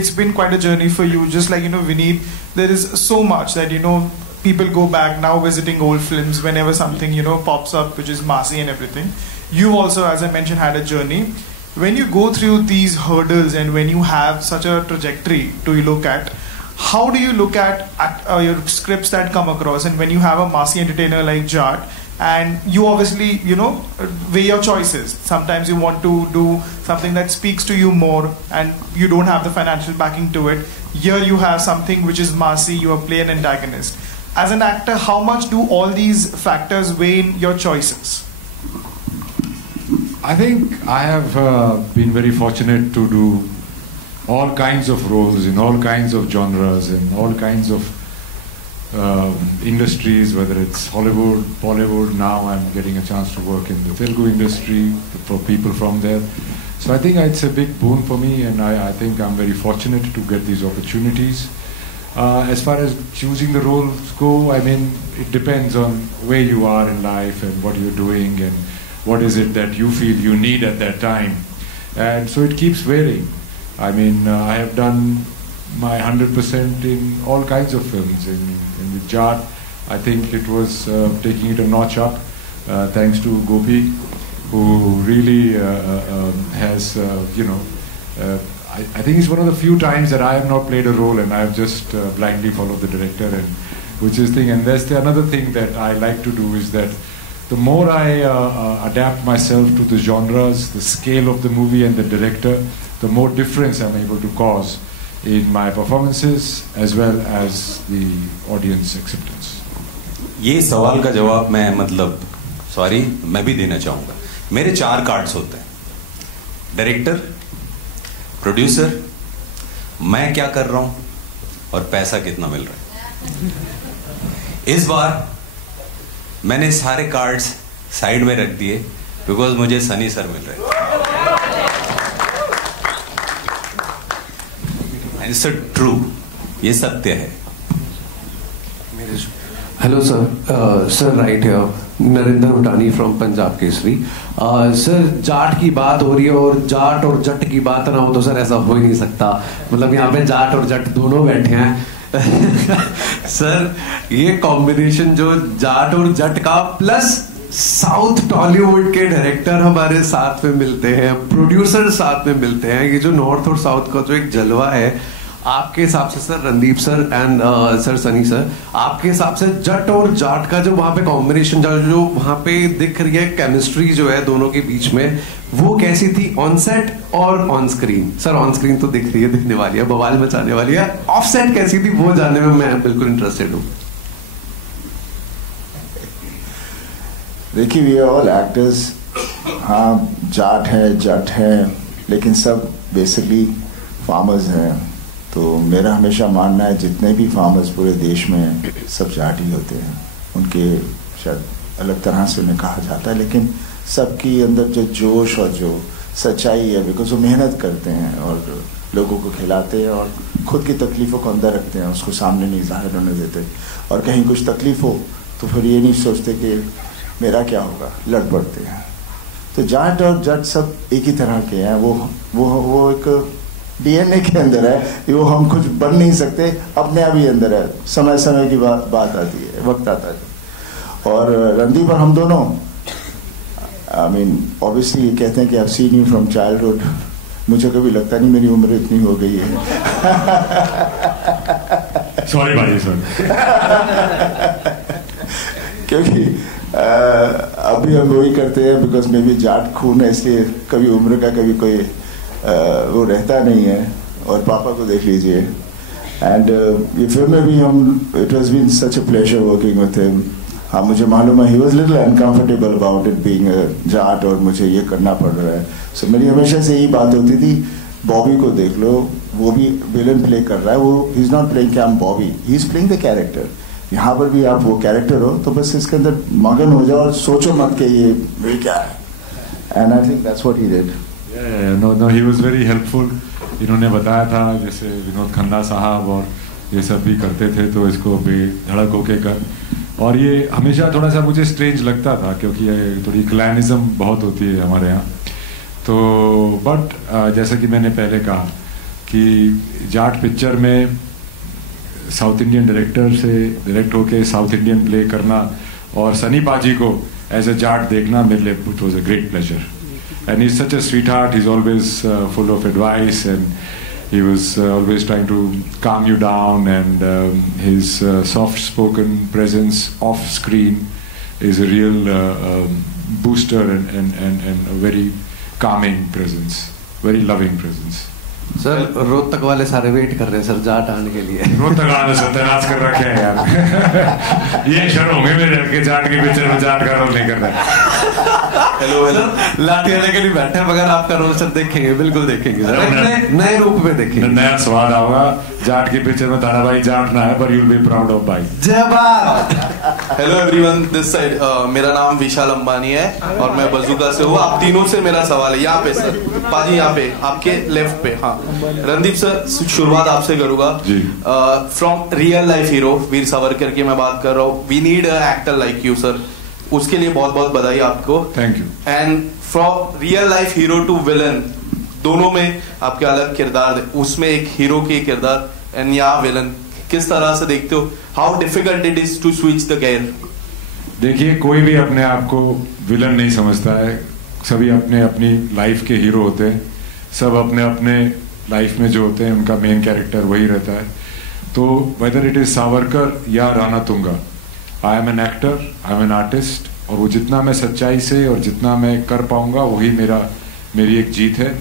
It's been quite a journey for you. Just like, you know, Vineet, there is so much that, you know, people go back now visiting old films whenever something, you know, pops up which is massy and everything. You also, as I mentioned, had a journey. When you go through these hurdles and when you have such a trajectory to look at, how do you look at your scripts that come across? And when you have a massy entertainer like Jat, and you obviously, you know, weigh your choices. Sometimes you want to do something that speaks to you more and you don't have the financial backing to it. Here you have something which is massy, you are play an antagonist. As an actor, how much do all these factors weigh in your choices? I think I have been very fortunate to do all kinds of roles in all kinds of genres and all kinds of industries, whether it's Hollywood, Bollywood. Now I'm getting a chance to work in the Telugu industry for people from there. So I think it's a big boon for me, and I think I'm very fortunate to get these opportunities. As far as choosing the roles go, I mean, it depends on where you are in life and what you're doing and what is it that you feel you need at that time. And so it keeps varying. I mean, I have done my 100% in all kinds of films. In the Jaat, I think it was taking it a notch up, thanks to Gopi, who really has, I think it's one of the few times that I have not played a role and I have just blindly followed the director, and which is thing. And that's another thing that I like to do is that the more I adapt myself to the genres, the scale of the movie and the director, the more difference I'm able to cause in my performances as well as the audience acceptance. ये सवाल का जवाब मैं भी देना चाहूंगा. मेरे 4 cards होते हैं: डायरेक्टर, प्रोड्यूसर, मैं क्या कर रहा हूं और पैसा कितना मिल रहा है. इस बार मैंने सारे कार्ड्स साइड में रख दिए बिकॉज मुझे सनी सर मिल रहे हैं. इट्स ट्रू, ये सत्य है. Hello sir, right here, Narendra Utani from Punjab Kesari. Sir, Jat की बात हो रही है और जाट और जट की बात ना हो तो सर ऐसा हो ही नहीं सकता. मतलब यहाँ पे जाट और जट दोनों बैठे हैं. सर, ये कॉम्बिनेशन जो जाट और जट का प्लस साउथ टॉलीवुड के डायरेक्टर हमारे साथ में मिलते हैं, प्रोड्यूसर साथ में मिलते हैं, ये जो नॉर्थ और साउथ का जो एक जलवा है, आपके हिसाब से sir, Randeep sir and sir Sunny sir, आपके हिसाब से जट और जाट का जो वहां पे कॉम्बिनेशन जो वहां पे दिख रही है, केमिस्ट्री जो है दोनों के बीच में, वो कैसी थी ऑन सेट और on screen? Sir, on screen तो दिख रही है, दिखने वाली है, बवाल मचाने वाली है. ऑफ सेट कैसी थी वो जानने में मैं बिल्कुल इंटरेस्टेड हूँ. देखिए, वी आर ऑल एक्टर्स. हाँ, जाट है, जट है, लेकिन सब बेसिकली फार्मर्स हैं. तो मेरा हमेशा मानना है जितने भी फार्मर्स पूरे देश में हैं, सब जाट ही होते हैं. उनके शायद अलग तरह से उन्हें कहा जाता है, लेकिन सबकी अंदर जो जोश और जो सच्चाई है, बिकॉज वो मेहनत करते हैं और लोगों को खिलाते हैं और खुद की तकलीफ़ों को अंदर रखते हैं, उसको सामने नहीं जाहिर होने देते. और कहीं कुछ तकलीफ हो तो फिर ये नहीं सोचते कि मेरा क्या होगा, लड़ पड़ते हैं. तो जाट और जट सब एक ही तरह के हैं. वो एक डीएनए के अंदर है, वो हम कुछ बन नहीं सकते, अपने आप ही अंदर है. समय समय की बात आती है, वक्त आता है. और रणदीप और हम दोनों, आई मीन ऑब्वियसली ये कहते हैं कि I have seen you from childhood. मुझे कभी लगता नहीं मेरी उम्र इतनी हो गई है. सॉरी भाई सर. क्योंकि अभी हम वही करते हैं बिकॉज मे बी जाट खून है, इसलिए कभी उम्र का कभी कोई वो रहता नहीं है. और पापा को देख लीजिए. एंड ये फिल्म में भी हम, it was been such a pleasure working with him. हाँ, मुझे मालूम है he was little uncomfortable about it being Jat और मुझे ये करना पड़ रहा है. सो मेरी हमेशा से यही बात होती थी, बॉबी को देख लो, वो भी विलन प्ले कर रहा है. वो ही इज नॉट प्लेइंग कि I am Bobby, he is playing the character. यहाँ पर भी आप वो कैरेक्टर हो तो बस इसके अंदर मगन हो जाओ और सोचो मत कि ये क्या है. And I think that's what he did. No, he was very helpful. इन्होंने बताया था जैसे विनोद खन्ना साहब और ये सब भी करते थे, तो इसको बेधड़क होके कर. और ये हमेशा थोड़ा सा मुझे स्ट्रेंज लगता था क्योंकि ये थोड़ी क्लैनिज्म बहुत होती है हमारे यहाँ. तो बट जैसा कि मैंने पहले कहा कि जाट पिक्चर में साउथ इंडियन डायरेक्टर से डायरेक्ट होके साउथ इंडियन प्ले करना और सनी पाजी को एज अ जाट देखना मेरे लिए it was a great pleasure. And he's such a sweetheart. He's always full of advice, and he was always trying to calm you down. And his soft-spoken presence off screen is a real booster and a very calming presence, very loving presence. Sir, Rohtak वाले सारे wait कर रहे हैं sir Jat आने के लिए. रोहतक आने से तैनात कर रखे हैं यार. ये क्षण होंगे मेरे लड़के जाट की पिक्चर में जाट का रोल नहीं करना। हेलो हेलो, लाठी वाले के लिए बैठे हैं, मगर आपका रोल सर देखेंगे, बिल्कुल देखेंगे सर, नए रूप में देखेंगे, नया स्वाद आएगा। जाट की पिक्चर में दादा भाई जाट ना है, पर you will be proud of भाई। जय Bharat. Hello everyone, this side मेरा नाम विशाल अंबानी है और मैं बजूका से हूँ। आप तीनों से मेरा सवाल है, यहाँ पे सर, पाजी यहाँ पे आपके लेफ्ट पे। हाँ रणदीप सर, शुरुआत आपसे करूंगा। From real life hero Veer Savarkar की मैं बात कर रहा हूँ। We need a actor like you sir, उसके लिए बहुत बहुत बधाई आपको। Thank you. And from real life hero to villain, दोनों में आपके अलग किरदार, उसमें एक हीरो के किरदार एंड यहाँ विलन, किस तरह से देखते हो? How difficult it is to switch the gear? देखिए, कोई भी अपने आप को विलन नहीं समझता है, सभी अपने अपनी लाइफ के हीरो होते हैं। सब अपने अपने लाइफ में जो होते हैं उनका मेन कैरेक्टर वही रहता है। तो वेदर इट इज सावरकर या Rana Tunga, I am an actor, I am an artist, और वो जितना मैं सच्चाई से और जितना मैं कर पाऊंगा वही मेरी एक जीत है।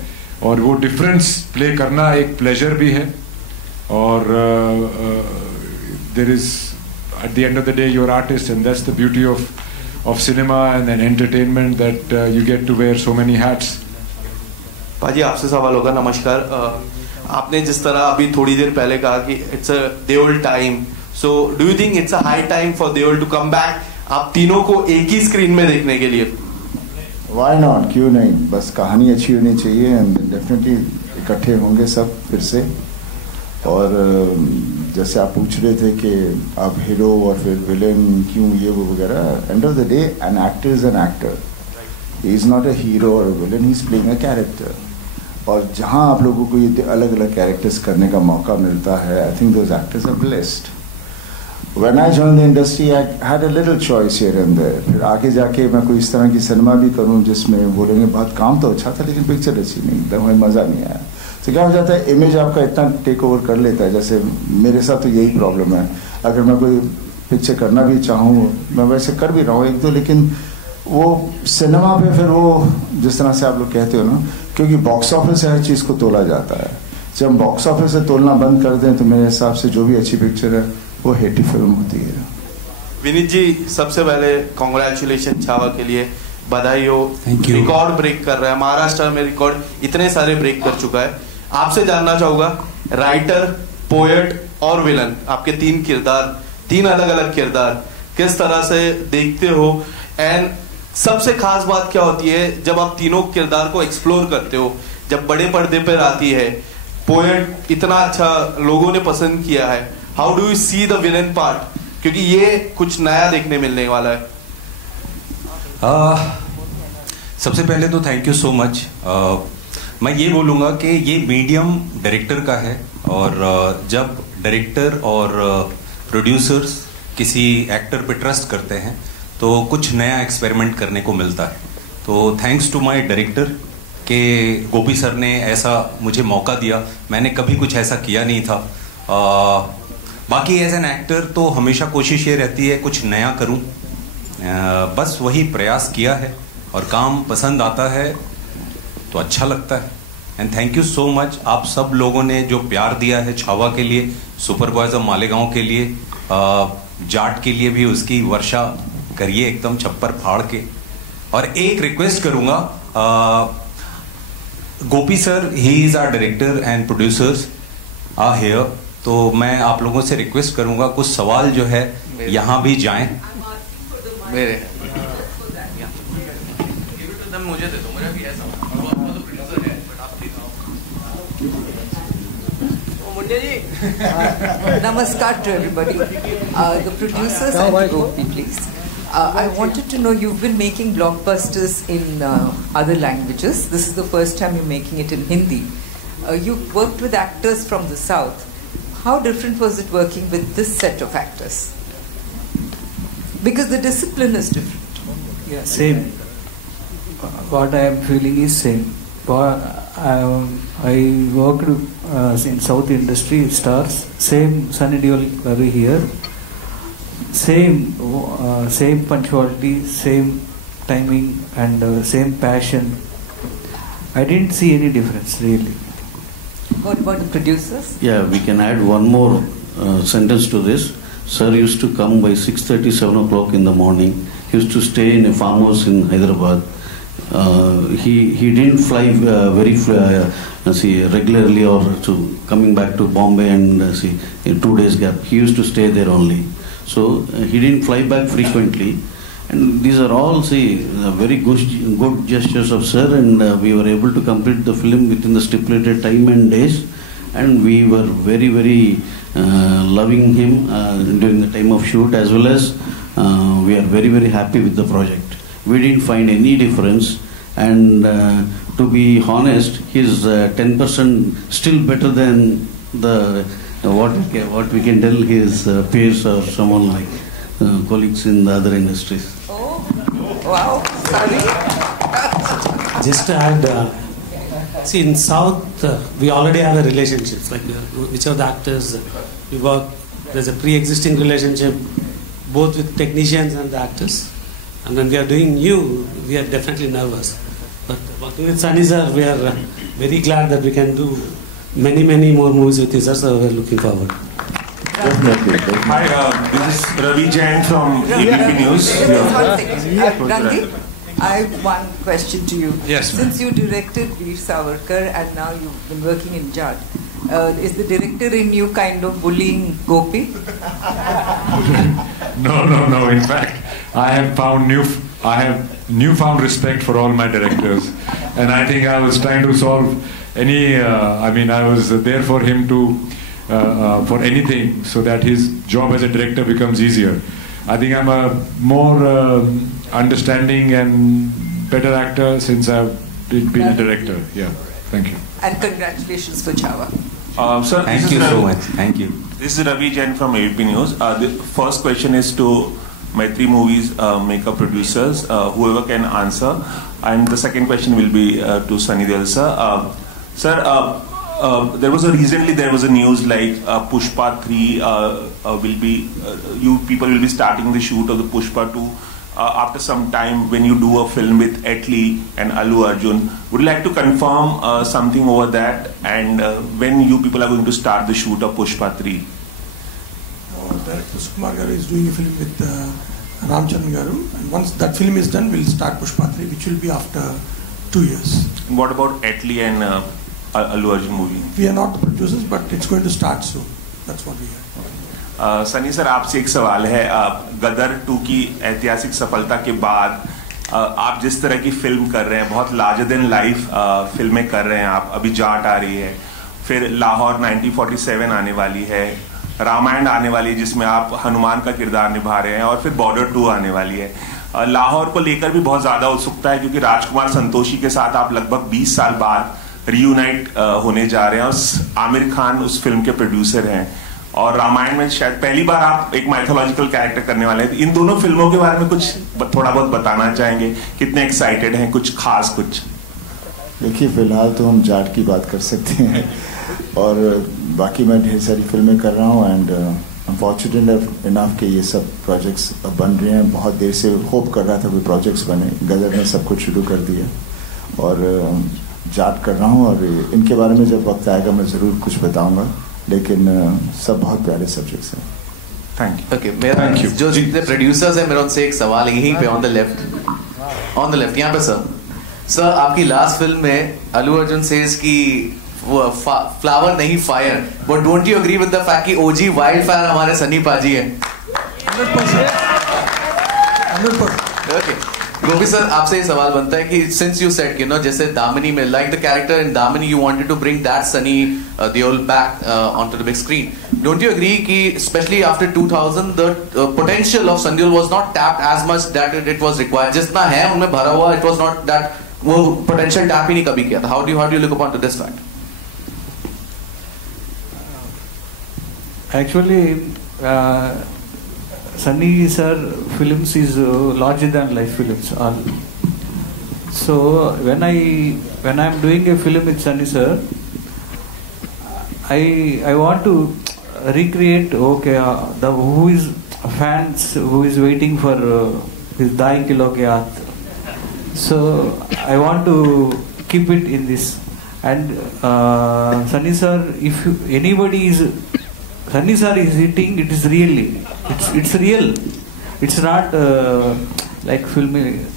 और वो डिफरेंस प्ले करना एक प्लेजर भी है। और there is at the end of the day you're artist, and that's the beauty of cinema and then entertainment, that you get to wear so many hats. पाजी आपसे सवाल होगा। नमस्कार। आपने जिस तरह अभी थोड़ी देर पहले कहा कि it's a Deol time, so do you think it's a high time for Deol to come back, आप तीनों को एक ही स्क्रीन में देखने के लिए? Why not? क्यों नहीं, बस कहानी अच्छी होनी चाहिए एंड डेफिनेटली इकट्ठे होंगे सब फिर से। और जैसे आप पूछ रहे थे कि आप हीरो और फिर विलेन क्यों, ये वो वगैरह, end of the day an actor is an actor, he is not a hero और villain, he is playing a character. और जहाँ आप लोगों को ये अलग अलग कैरेक्टर्स करने का मौका मिलता है, I think those actors are blessed. When I joined the industry, I had a little choice here and there. फिर आगे जाके मैं कोई इस तरह की सिनेमा भी करूँ जिसमें बोलेंगे बहुत काम तो अच्छा था लेकिन पिक्चर अच्छी नहीं, एकदम मज़ा नहीं आया। तो क्या हो जाता है, इमेज आपका इतना टेक ओवर कर लेता है। जैसे मेरे साथ तो यही प्रॉब्लम है, अगर मैं कोई पिक्चर करना भी चाहूँ, मैं वैसे कर भी रहा हूँ एक दो, लेकिन वो सिनेमा पे फिर वो जिस तरह से आप लोग कहते हो ना, क्योंकि बॉक्स ऑफिस से हर चीज़ को तोला जाता है। जब हम बॉक्स ऑफिस से तोलना बंद कर दें तो मेरे हिसाब से जो भी अच्छी पिक्चर है वो हेटी फिल्म होती है। विनीत जी, सबसे पहले कॉन्ग्रेचुलेशन छावा के लिए, बधाई हो। रिकॉर्ड ब्रेक कर रहा है, महाराष्ट्र में रिकॉर्ड इतने सारे ब्रेक कर चुका है। आपसे जानना चाहूंगा, राइटर, पोएट और विलन, आपके तीन किरदार, तीन अलग अलग किरदार, किस तरह से देखते हो? एंड सबसे खास बात क्या होती है जब आप तीनों किरदार को एक्सप्लोर करते हो, जब बड़े पर्दे पर आती है? पोएट इतना अच्छा लोगों ने पसंद किया है, how do you see the villain part, क्योंकि ये कुछ नया देखने मिलने वाला है। सबसे पहले तो थैंक यू सो मच। मैं ये बोलूँगा कि ये मीडियम डायरेक्टर का है, और जब डायरेक्टर और प्रोड्यूसर्स किसी एक्टर पे ट्रस्ट करते हैं तो कुछ नया एक्सपेरिमेंट करने को मिलता है। तो थैंक्स टू माय डायरेक्टर कि गोपी सर ने ऐसा मुझे मौका दिया, मैंने कभी कुछ ऐसा किया नहीं था। बाकी एज एन एक्टर तो हमेशा कोशिश ये रहती है कुछ नया करूं, बस वही प्रयास किया है, और काम पसंद आता है तो अच्छा लगता है। And thank you so much, आप सब लोगों ने जो प्यार दिया है छावा के लिए, सुपर बॉयज ऑफ मालेगांव के लिए, जाट के लिए भी उसकी वर्षा करिए एकदम छप्पर फाड़ के। और एक रिक्वेस्ट करूंगा, Gopi sir, he is our director and producers are here, तो मैं आप लोगों से रिक्वेस्ट करूंगा कुछ सवाल जो है यहाँ भी जाएं। मेरे मुझे दे दो, मुझे भी ऐसा प्रोड्यूसर है, बट आप मुंडे जी। नमस्कार to everybody. The producers and Gopi, please. I wanted to know, you've been making blockbusters in other languages. This is the first time you're making it in Hindi. You've worked with actors from the South. How different was it working with this set of actors? Because the discipline is different. Yeah, same. What I am feeling is same. I worked in South industry stars. Same Sunny Deol Ravi here. Same punctuality, same timing, and same passion. I didn't see any difference really. What about the producers? Yeah, we can add one more sentence to this. Sir used to come by 6:30, 7 o'clock in the morning. He used to stay in a farmhouse in Hyderabad. He didn't fly regularly or to coming back to Bombay and in 2 days gap. He used to stay there only. So he didn't fly back frequently. And these are all very good gestures of sir, and we were able to complete the film within the stipulated time and days. And we were very, very loving him during the time of shoot, as well as we are very, very happy with the project. We didn't find any difference, and to be honest, his 10% still better than the what we can tell his peers or someone like colleagues in the other industries. Oh, wow, sorry. Just to add, see, in South, we already have a relationship. Like which of the actors we work, there's a pre-existing relationship, both with technicians and the actors. And when we are doing new, we are definitely nervous. But working with Sunny sir, we are very glad that we can do many, many more movies with you, sir. So we're looking forward. Definitely. Hi, this is Ravi Jain from ABP News. Randeep, I have one question to you. Yes, Since you directed Veer Savarkar and now you've been working in Jat, is the director in you kind of bullying Gopi? No. In fact, I have newfound respect for all my directors, and I think I was trying to solve any. I was there for him to for anything, so that his job as a director becomes easier. I think I'm a more understanding and better actor since I've been a director. Yeah, thank you. And congratulations for Chhawa. Sir, thank you so much. Thank you. This is Ravi Jain from ABP News. The first question is to Maitri Movies makeup producers, whoever can answer. And the second question will be to Sunny Deol sir. Sir, there was a news like Pushpa 3 will be, you people will be starting the shoot of the Pushpa 2 after some time when you do a film with Atlee and Allu Arjun. Would you like to confirm something over that, and when you people are going to start the shoot of Pushpa 3? Director Sukumar Garu is doing a film with Ramcharan Garu, and once that film is done, we'll start Pushpa 3, which will be after 2 years. And what about Atlee and Allu Arjun movie? We are not the producers, but it's going to start soon. That's what we are. Sunny sir, आपसे एक सवाल है. गदर 2 की ऐतिहासिक सफलता के बाद आप जिस तरह की फिल्म कर रहे हैं, बहुत लार्जर देन लाइफ फिल्में कर रहे हैं आप. अभी जाट आ रही है, फिर लाहौर 1947 आने वाली है, रामायण आने वाली है जिसमें आप हनुमान का किरदार निभा रहे हैं, और फिर बॉर्डर 2 आने वाली है. लाहौर को लेकर भी बहुत ज्यादा उत्सुकता है, क्योंकि राजकुमार संतोषी के साथ आप लगभग 20 साल बाद रियूनाइट होने जा रहे हैं, और आमिर खान उस फिल्म के प्रोड्यूसर हैं, और रामायण में शायद पहली बार आप एक माइथोलॉजिकल कैरेक्टर करने वाले हैं. इन दोनों फिल्मों के बारे में कुछ थोड़ा बहुत बताना चाहेंगे? कितने एक्साइटेड हैं? कुछ खास कुछ? देखिए, फिलहाल तो हम जाट की बात कर सकते हैं, और बाकी मैं ढेर सारी फिल्में कर रहा हूँ, एंड I'm fortunate enough कि ये सब प्रोजेक्ट्स बन रहे हैं. बहुत देर से होप कर रहा था कोई प्रोजेक्ट्स बने. गदर ने सब कुछ शुरू कर दिया, और जाट कर रहा हूँ, और इनके बारे में जब वक्त आएगा मैं ज़रूर कुछ बताऊंगा, लेकिन सब बहुत प्यारे सब्जेक्ट्स हैं. Thank you. ओके, मेरा जो जितने प्रोड्यूसर्स हैं, मेरा उनसे एक सवाल यहीं पे ऑन द लेफ्ट यहाँ पे. सर आपकी लास्ट फिल्म में अल्लू अर्जुन सेज की वो फ्लावर नहीं fire, but don't you agree with the fact कि ओजी वाइल्ड फायर हमारे सनी पाजी है? 100%. ओके, गोपी सर आपसे ये सवाल बनता है कि सिंस यू सेड कि जैसे दामिनी में, like the character in Damini, you wanted to bring that Sunny Deol back onto the big screen. Don't you agree कि specially after 2000 the potential of Sunny Deol was not tapped as much that it was required? जितना है उनमें भरा हुआ, it was not that, वो potential tap ही नहीं कभी किया था. How do you look upon to this fact? Actually, Sunny sir films is larger than life films. So when I'm doing a film with Sunny sir, I want to recreate who is fans who is waiting for his Dai Kilo Ke Haath. So I want to keep it in this. And Sunny sir, if anybody is Sunny sir is hitting, it is really, it's real. It's not like filming.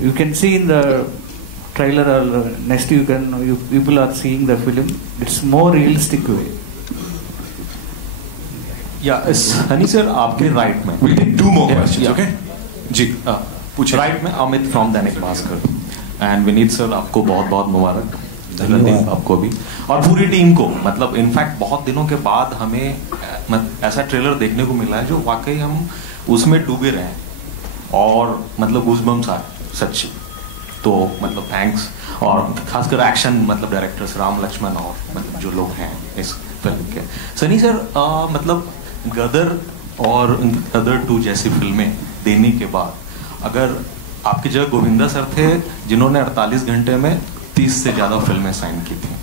You can see in the trailer or next people are seeing the film. It's more realistic way. Yeah, Sunny sir, आपके right में. We'll take 2 more questions, okay? जी, पूछिए. Right में Amit from Dainik Bhaskar. And Vineet sir, आपको बहुत बहुत मुबारक. रणदीप आपको भी और पूरी टीम को. मतलब इनफैक्ट बहुत दिनों के बाद हमें ऐसा ट्रेलर देखने को मिला है जो वाकई हम उसमें डूबे रहे हैं और मतलब गूज़बम्स आ सच्ची. तो मतलब थैंक्स. और खासकर एक्शन मतलब डायरेक्टर्स राम लक्ष्मण और मतलब जो लोग हैं इस फिल्म के. सनी सर मतलब गदर और गदर 2 जैसी फिल्में देने के बाद अगर आपकी जगह गोविंदा सर थे जिन्होंने 48 घंटे में 30 से ज़्यादा फिल्में साइन की थी,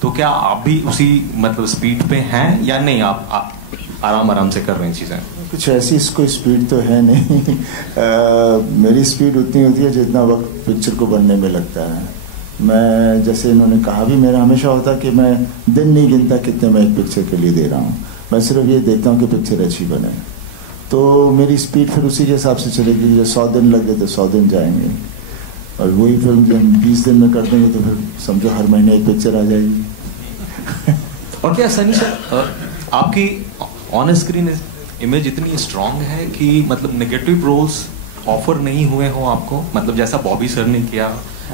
तो क्या आप भी उसी मतलब स्पीड पे हैं या नहीं? आप आराम से कर रहे हैं चीज़ें? कुछ ऐसी कोई स्पीड तो है नहीं. मेरी स्पीड उतनी होती है जितना वक्त पिक्चर को बनने में लगता है. मैं जैसे इन्होंने कहा भी, मेरा हमेशा होता कि मैं दिन नहीं गिनता कितने मैं एक पिक्चर के लिए दे रहा हूँ. मैं सिर्फ ये देखता हूँ कि पिक्चर अच्छी बने. तो मेरी स्पीड फिर उसी के हिसाब से चलेगी. जब 100 दिन लग गए तो 100 दिन जाएंगे और वही फिल्म जब 20 दिन में कर देंगे तो फिर समझो हर महीने एक पिक्चर आ जाएगी. और क्या सनी सर आपकी ऑन स्क्रीन इमेज इतनी स्ट्रांग है कि मतलब नेगेटिव रोल्स ऑफर नहीं हुए हो आपको, मतलब जैसा बॉबी सर ने किया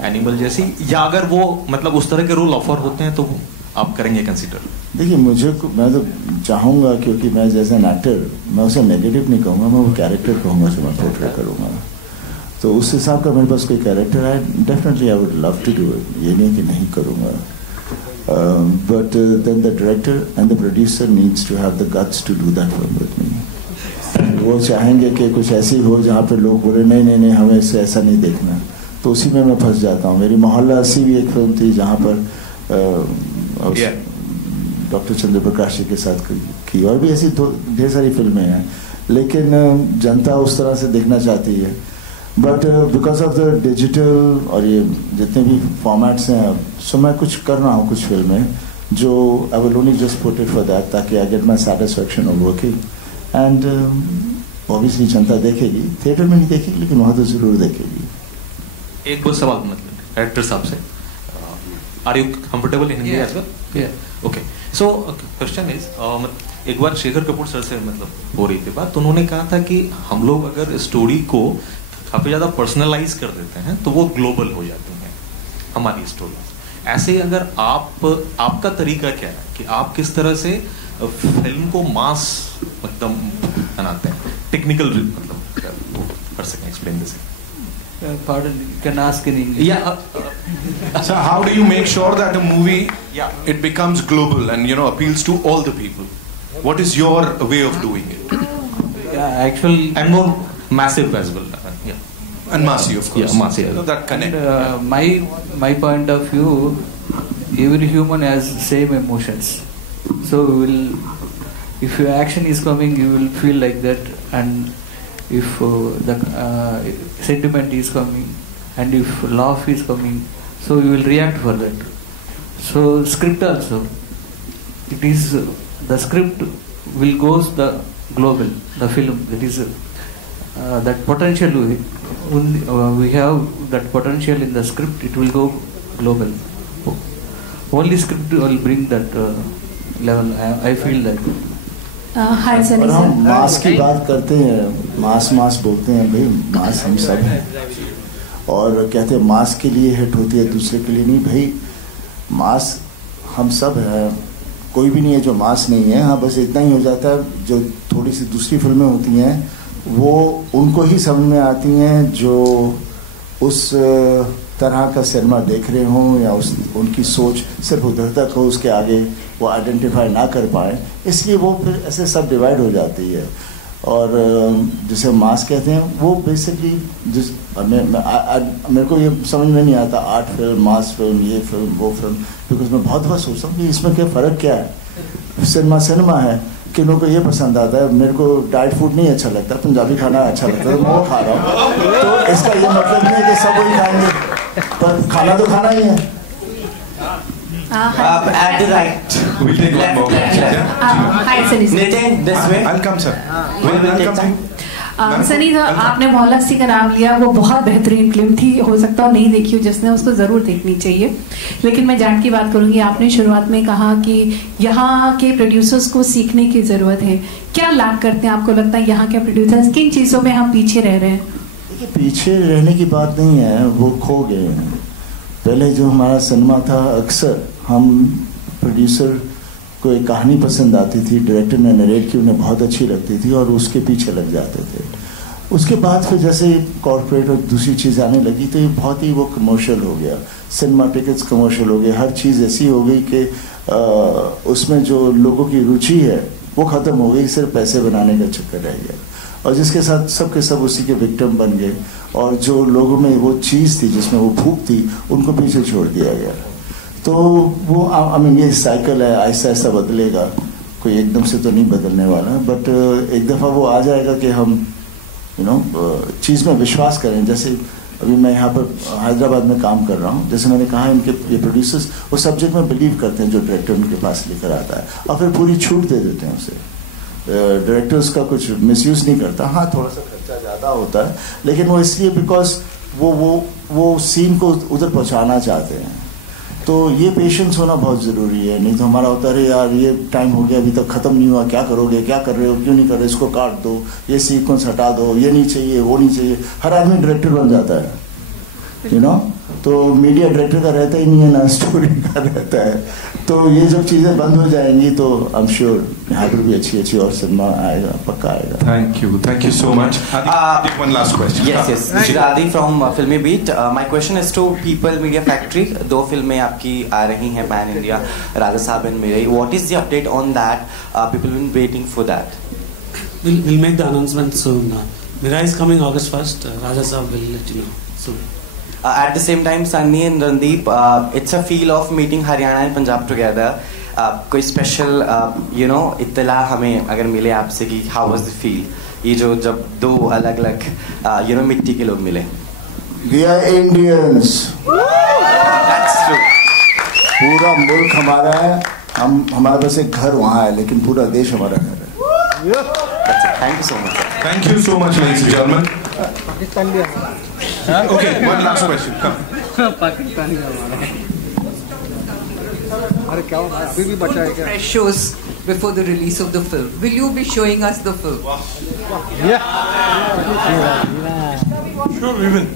एनिमल जैसी, या अगर वो मतलब उस तरह के रोल ऑफर होते हैं तो आप करेंगे कंसीडर? देखिए मैं तो चाहूँगा, क्योंकि मैं जैसे एन एक्टर मैं उसे नेगेटिव नहीं कहूँगा, मैं वो कैरेक्टर कहूँगा जो मैं पोर्ट्रे करूँगा. तो उस हिसाब का मेरे पास कोई कैरेक्टर है, definitely I would love to do it. ये नहीं कि नहीं करूँगा. But then the director and the producer needs to have the guts to do that film with me. वो चाहेंगे कि कुछ ऐसी हो जहाँ पे लोग बोले नहीं हमें इससे ऐसा नहीं देखना, तो उसी में मैं फंस जाता हूँ. मेरी मोहल्ला 80 भी एक फिल्म थी जहाँ पर डॉक्टर चंद्र प्रकाश जी के साथ की, और भी ऐसी ढेर सारी फिल्में हैं, लेकिन जनता उस तरह से देखना चाहती है. But because of the digital और ये जितने भी फॉर्मेट्स हैं, सो मैं कुछ कर रहा हूँ कुछ फिल्में जो I will only just put it for that, ताकि I get my satisfaction of working. And obviously जनता देखेगी, थिएटर में नहीं देखेगी लेकिन वहाँ तो जरूर देखेगी. एक बहुत सवाल मतलब डायरेक्टर साहब से, are you comfortable in Hindi as well? Okay, so question is, एक बार शेखर कपूर सर से मतलब हो रही थी बात, तो उन्होंने कहा था कि हम लोग अगर स्टोरी को काफी ज्यादा पर्सनलाइज कर देते हैं तो वो ग्लोबल हो जाती है हमारी स्टोरी. ऐसे अगर आपका तरीका क्या है कि आप किस तरह से फिल्म को मास एकदम बनाते हैं, टेक्निकल मतलब कर सकें, explain this? Pardon, you can ask in English. Yeah. So how do you make sure that a movie it becomes global and appeals to all the people? What is your way of doing it? Yeah, actually, and more massive as well. And massive, of course. Yeah, massive. So that connect. And, my point of view, every human has same emotions. So if your action is coming, you will feel like that, and if the sentiment is coming, and if laugh is coming, so you will react for that. So script also, it is the script will goes the global, the film, that is that potential we have that potential in the script, it will go global. Only script will bring that level. I feel that. Hi, Sunny sir. हम मास की बात करते हैं, मास बोलते हैं, भाई मास हम सब हैं, और कहते हैं मास के लिए हिट होती है, दूसरे के लिए नहीं. भाई मास हम सब हैं, कोई भी नहीं है जो मास नहीं है. हाँ, बस इतना ही हो जाता है, जो थोड़ी सी दूसरी फिल्में होती हैं वो उनको ही समझ में आती हैं जो उस तरह का सिनेमा देख रहे हों, या उनकी सोच सिर्फ उधर तक हो, उसके आगे वो आइडेंटिफाई ना कर पाए, इसलिए वो फिर ऐसे सब डिवाइड हो जाती है. और जिसे मास कहते हैं वो बेसिकली मेरे को ये समझ में नहीं आता, आर्ट फिल्म, मास फिल्म, ये फिल्म, वो फिल्म, बिकॉज मैं बहुत बार सोचता हूँ कि इसमें क्या फ़र्क क्या है. सिनेमा है, किन्हों को ये पसंद आता है, मेरे को डाइट फूड नहीं अच्छा लगता, पंजाबी खाना अच्छा लगता है, मैं वो खा रहा हूँ. तो इसका ये मतलब नहीं है कि सब वही खाएंगे, पर खाना तो खाना ही है. At the right. We'll take one more. Hi, Sunny sir. Nitin, this way. I'll come, sir. We'll take time. Sunny sir, आपने मोहल्ला सी का नाम लिया, वो बहुत बेहतरीन फिल्म थी, हो सकता हो नहीं देखी हो जिसने, उसको ज़रूर देखनी चाहिए। लेकिन मैं जाट की बात करूंगी। आपने शुरुआत में कहा कि यहाँ के प्रोड्यूसर्स को सीखने की ज़रूरत है। क्या लैक करते हैं आपको लगता है यहाँ के प्रोड्यूसर्स? किन चीज़ों में हम पीछे रह रहे हैं? देखिए, पीछे रहने की बात नहीं है, वो खो गए हैं। पहले जो हमारा सिनेमा था, अक्सर हम प्रोड्यूसर को एक कहानी पसंद आती थी, डायरेक्टर ने नरेट की, उन्हें बहुत अच्छी लगती थी और उसके पीछे लग जाते थे। उसके बाद फिर जैसे कॉर्पोरेट और दूसरी चीज़ आने लगी तो ये बहुत ही वो कमर्शियल हो गया। सिनेमा टिकट्स कमर्शियल हो गए, हर चीज़ ऐसी हो गई कि उसमें जो लोगों की रुचि है वो ख़त्म हो गई, सिर्फ पैसे बनाने का चक्कर रह गया और जिसके साथ सबके सब उसी के विक्टिम बन गए और जो लोगों में वो चीज़ थी जिसमें वो भूख थी उनको पीछे छोड़ दिया गया। तो वो ये साइकिल है, आहिस्ता आहिस्ता बदलेगा, कोई एकदम से तो नहीं बदलने वाला, बट एक दफ़ा वो आ जाएगा कि हम चीज़ में विश्वास करें। जैसे अभी मैं यहाँ पर हैदराबाद में काम कर रहा हूँ, जैसे मैंने कहा, इनके ये प्रोड्यूसर्स वो सब्जेक्ट में बिलीव करते हैं जो डायरेक्टर उनके पास लेकर आता है और फिर पूरी छूट दे देते हैं उसे। डायरेक्टर उसका कुछ मिसयूज़ नहीं करता। हाँ, थोड़ा सा खर्चा ज़्यादा होता है, लेकिन वो इसलिए बिकॉज वो सीन को उधर पहुँचाना चाहते हैं। तो ये पेशेंस होना बहुत ज़रूरी है, नहीं तो हमारा होता है यार ये टाइम हो गया, अभी तक ख़त्म नहीं हुआ, क्या करोगे, क्या कर रहे हो, क्यों नहीं कर रहे, इसको काट दो, ये सीक्वेंस हटा दो, ये नहीं चाहिए, वो नहीं चाहिए। हर आदमी डायरेक्टर बन जाता है, तो मीडिया डायरेक्टर का रहता ही नहीं है ना, स्टोरी का रहता है। तो ये जब चीज़ें बंद हो जाएंगी तो आई एम श्योर यहाँ पर भी अच्छी और सिनेमा आएगा, पक्का आएगा। Thank you so much. One last question. Yes. Shiradi from Filmy Beat. My question is to People Media Factory. 2 फिल्में आपकी आ रही हैं पैन इंडिया, राजा साहब एंड मेरे। What is the update on that? People been waiting for that. We'll make the announcement soon. Mira is coming August 1st. Raja Saab will let you know soon. At the same time, Sunny and Randeep, it's a feel of meeting Haryana and Punjab together. कोई special इत्तला हमें अगर मिले आपसे कि how was the feel, ये जो जब 2 अलग अलग मिट्टी के लोग मिले? We are Indians. That's true. पूरा मुल्क हमारा है, हमारे पास एक घर वहाँ है, लेकिन पूरा देश हमारा घर है। Thank you so much. Thank you so much, ladies and gentlemen. Okay, one last question. Come. Pakistani अरे क्या अभी भी बचा है क्या? Fresh shows before the release of the film. Will you be showing us the film? Yeah. Sure, we will.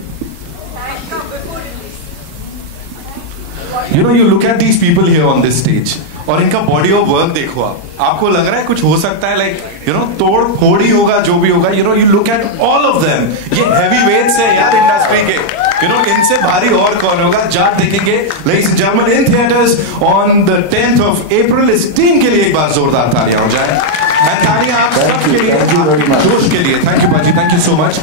You look at these people here on this stage और इनका body of work देखो आपको लग रहा है कुछ हो सकता है, तोड़ फोड़ ही होगा जो भी होगा। You look at all of them, ये हैवी वेट्स है यार इंडस्ट्री के। इनसे भारी और कौन होगा? जाट देखेंगे ladies and gentleman in theatres on the 10th of April। इस टीम के लिए एक बार जोरदार तालियां हो जाए। तालियां आप सबके लिए, जोश के लिए। थैंक यू बाजी, थैंक यू सो मच।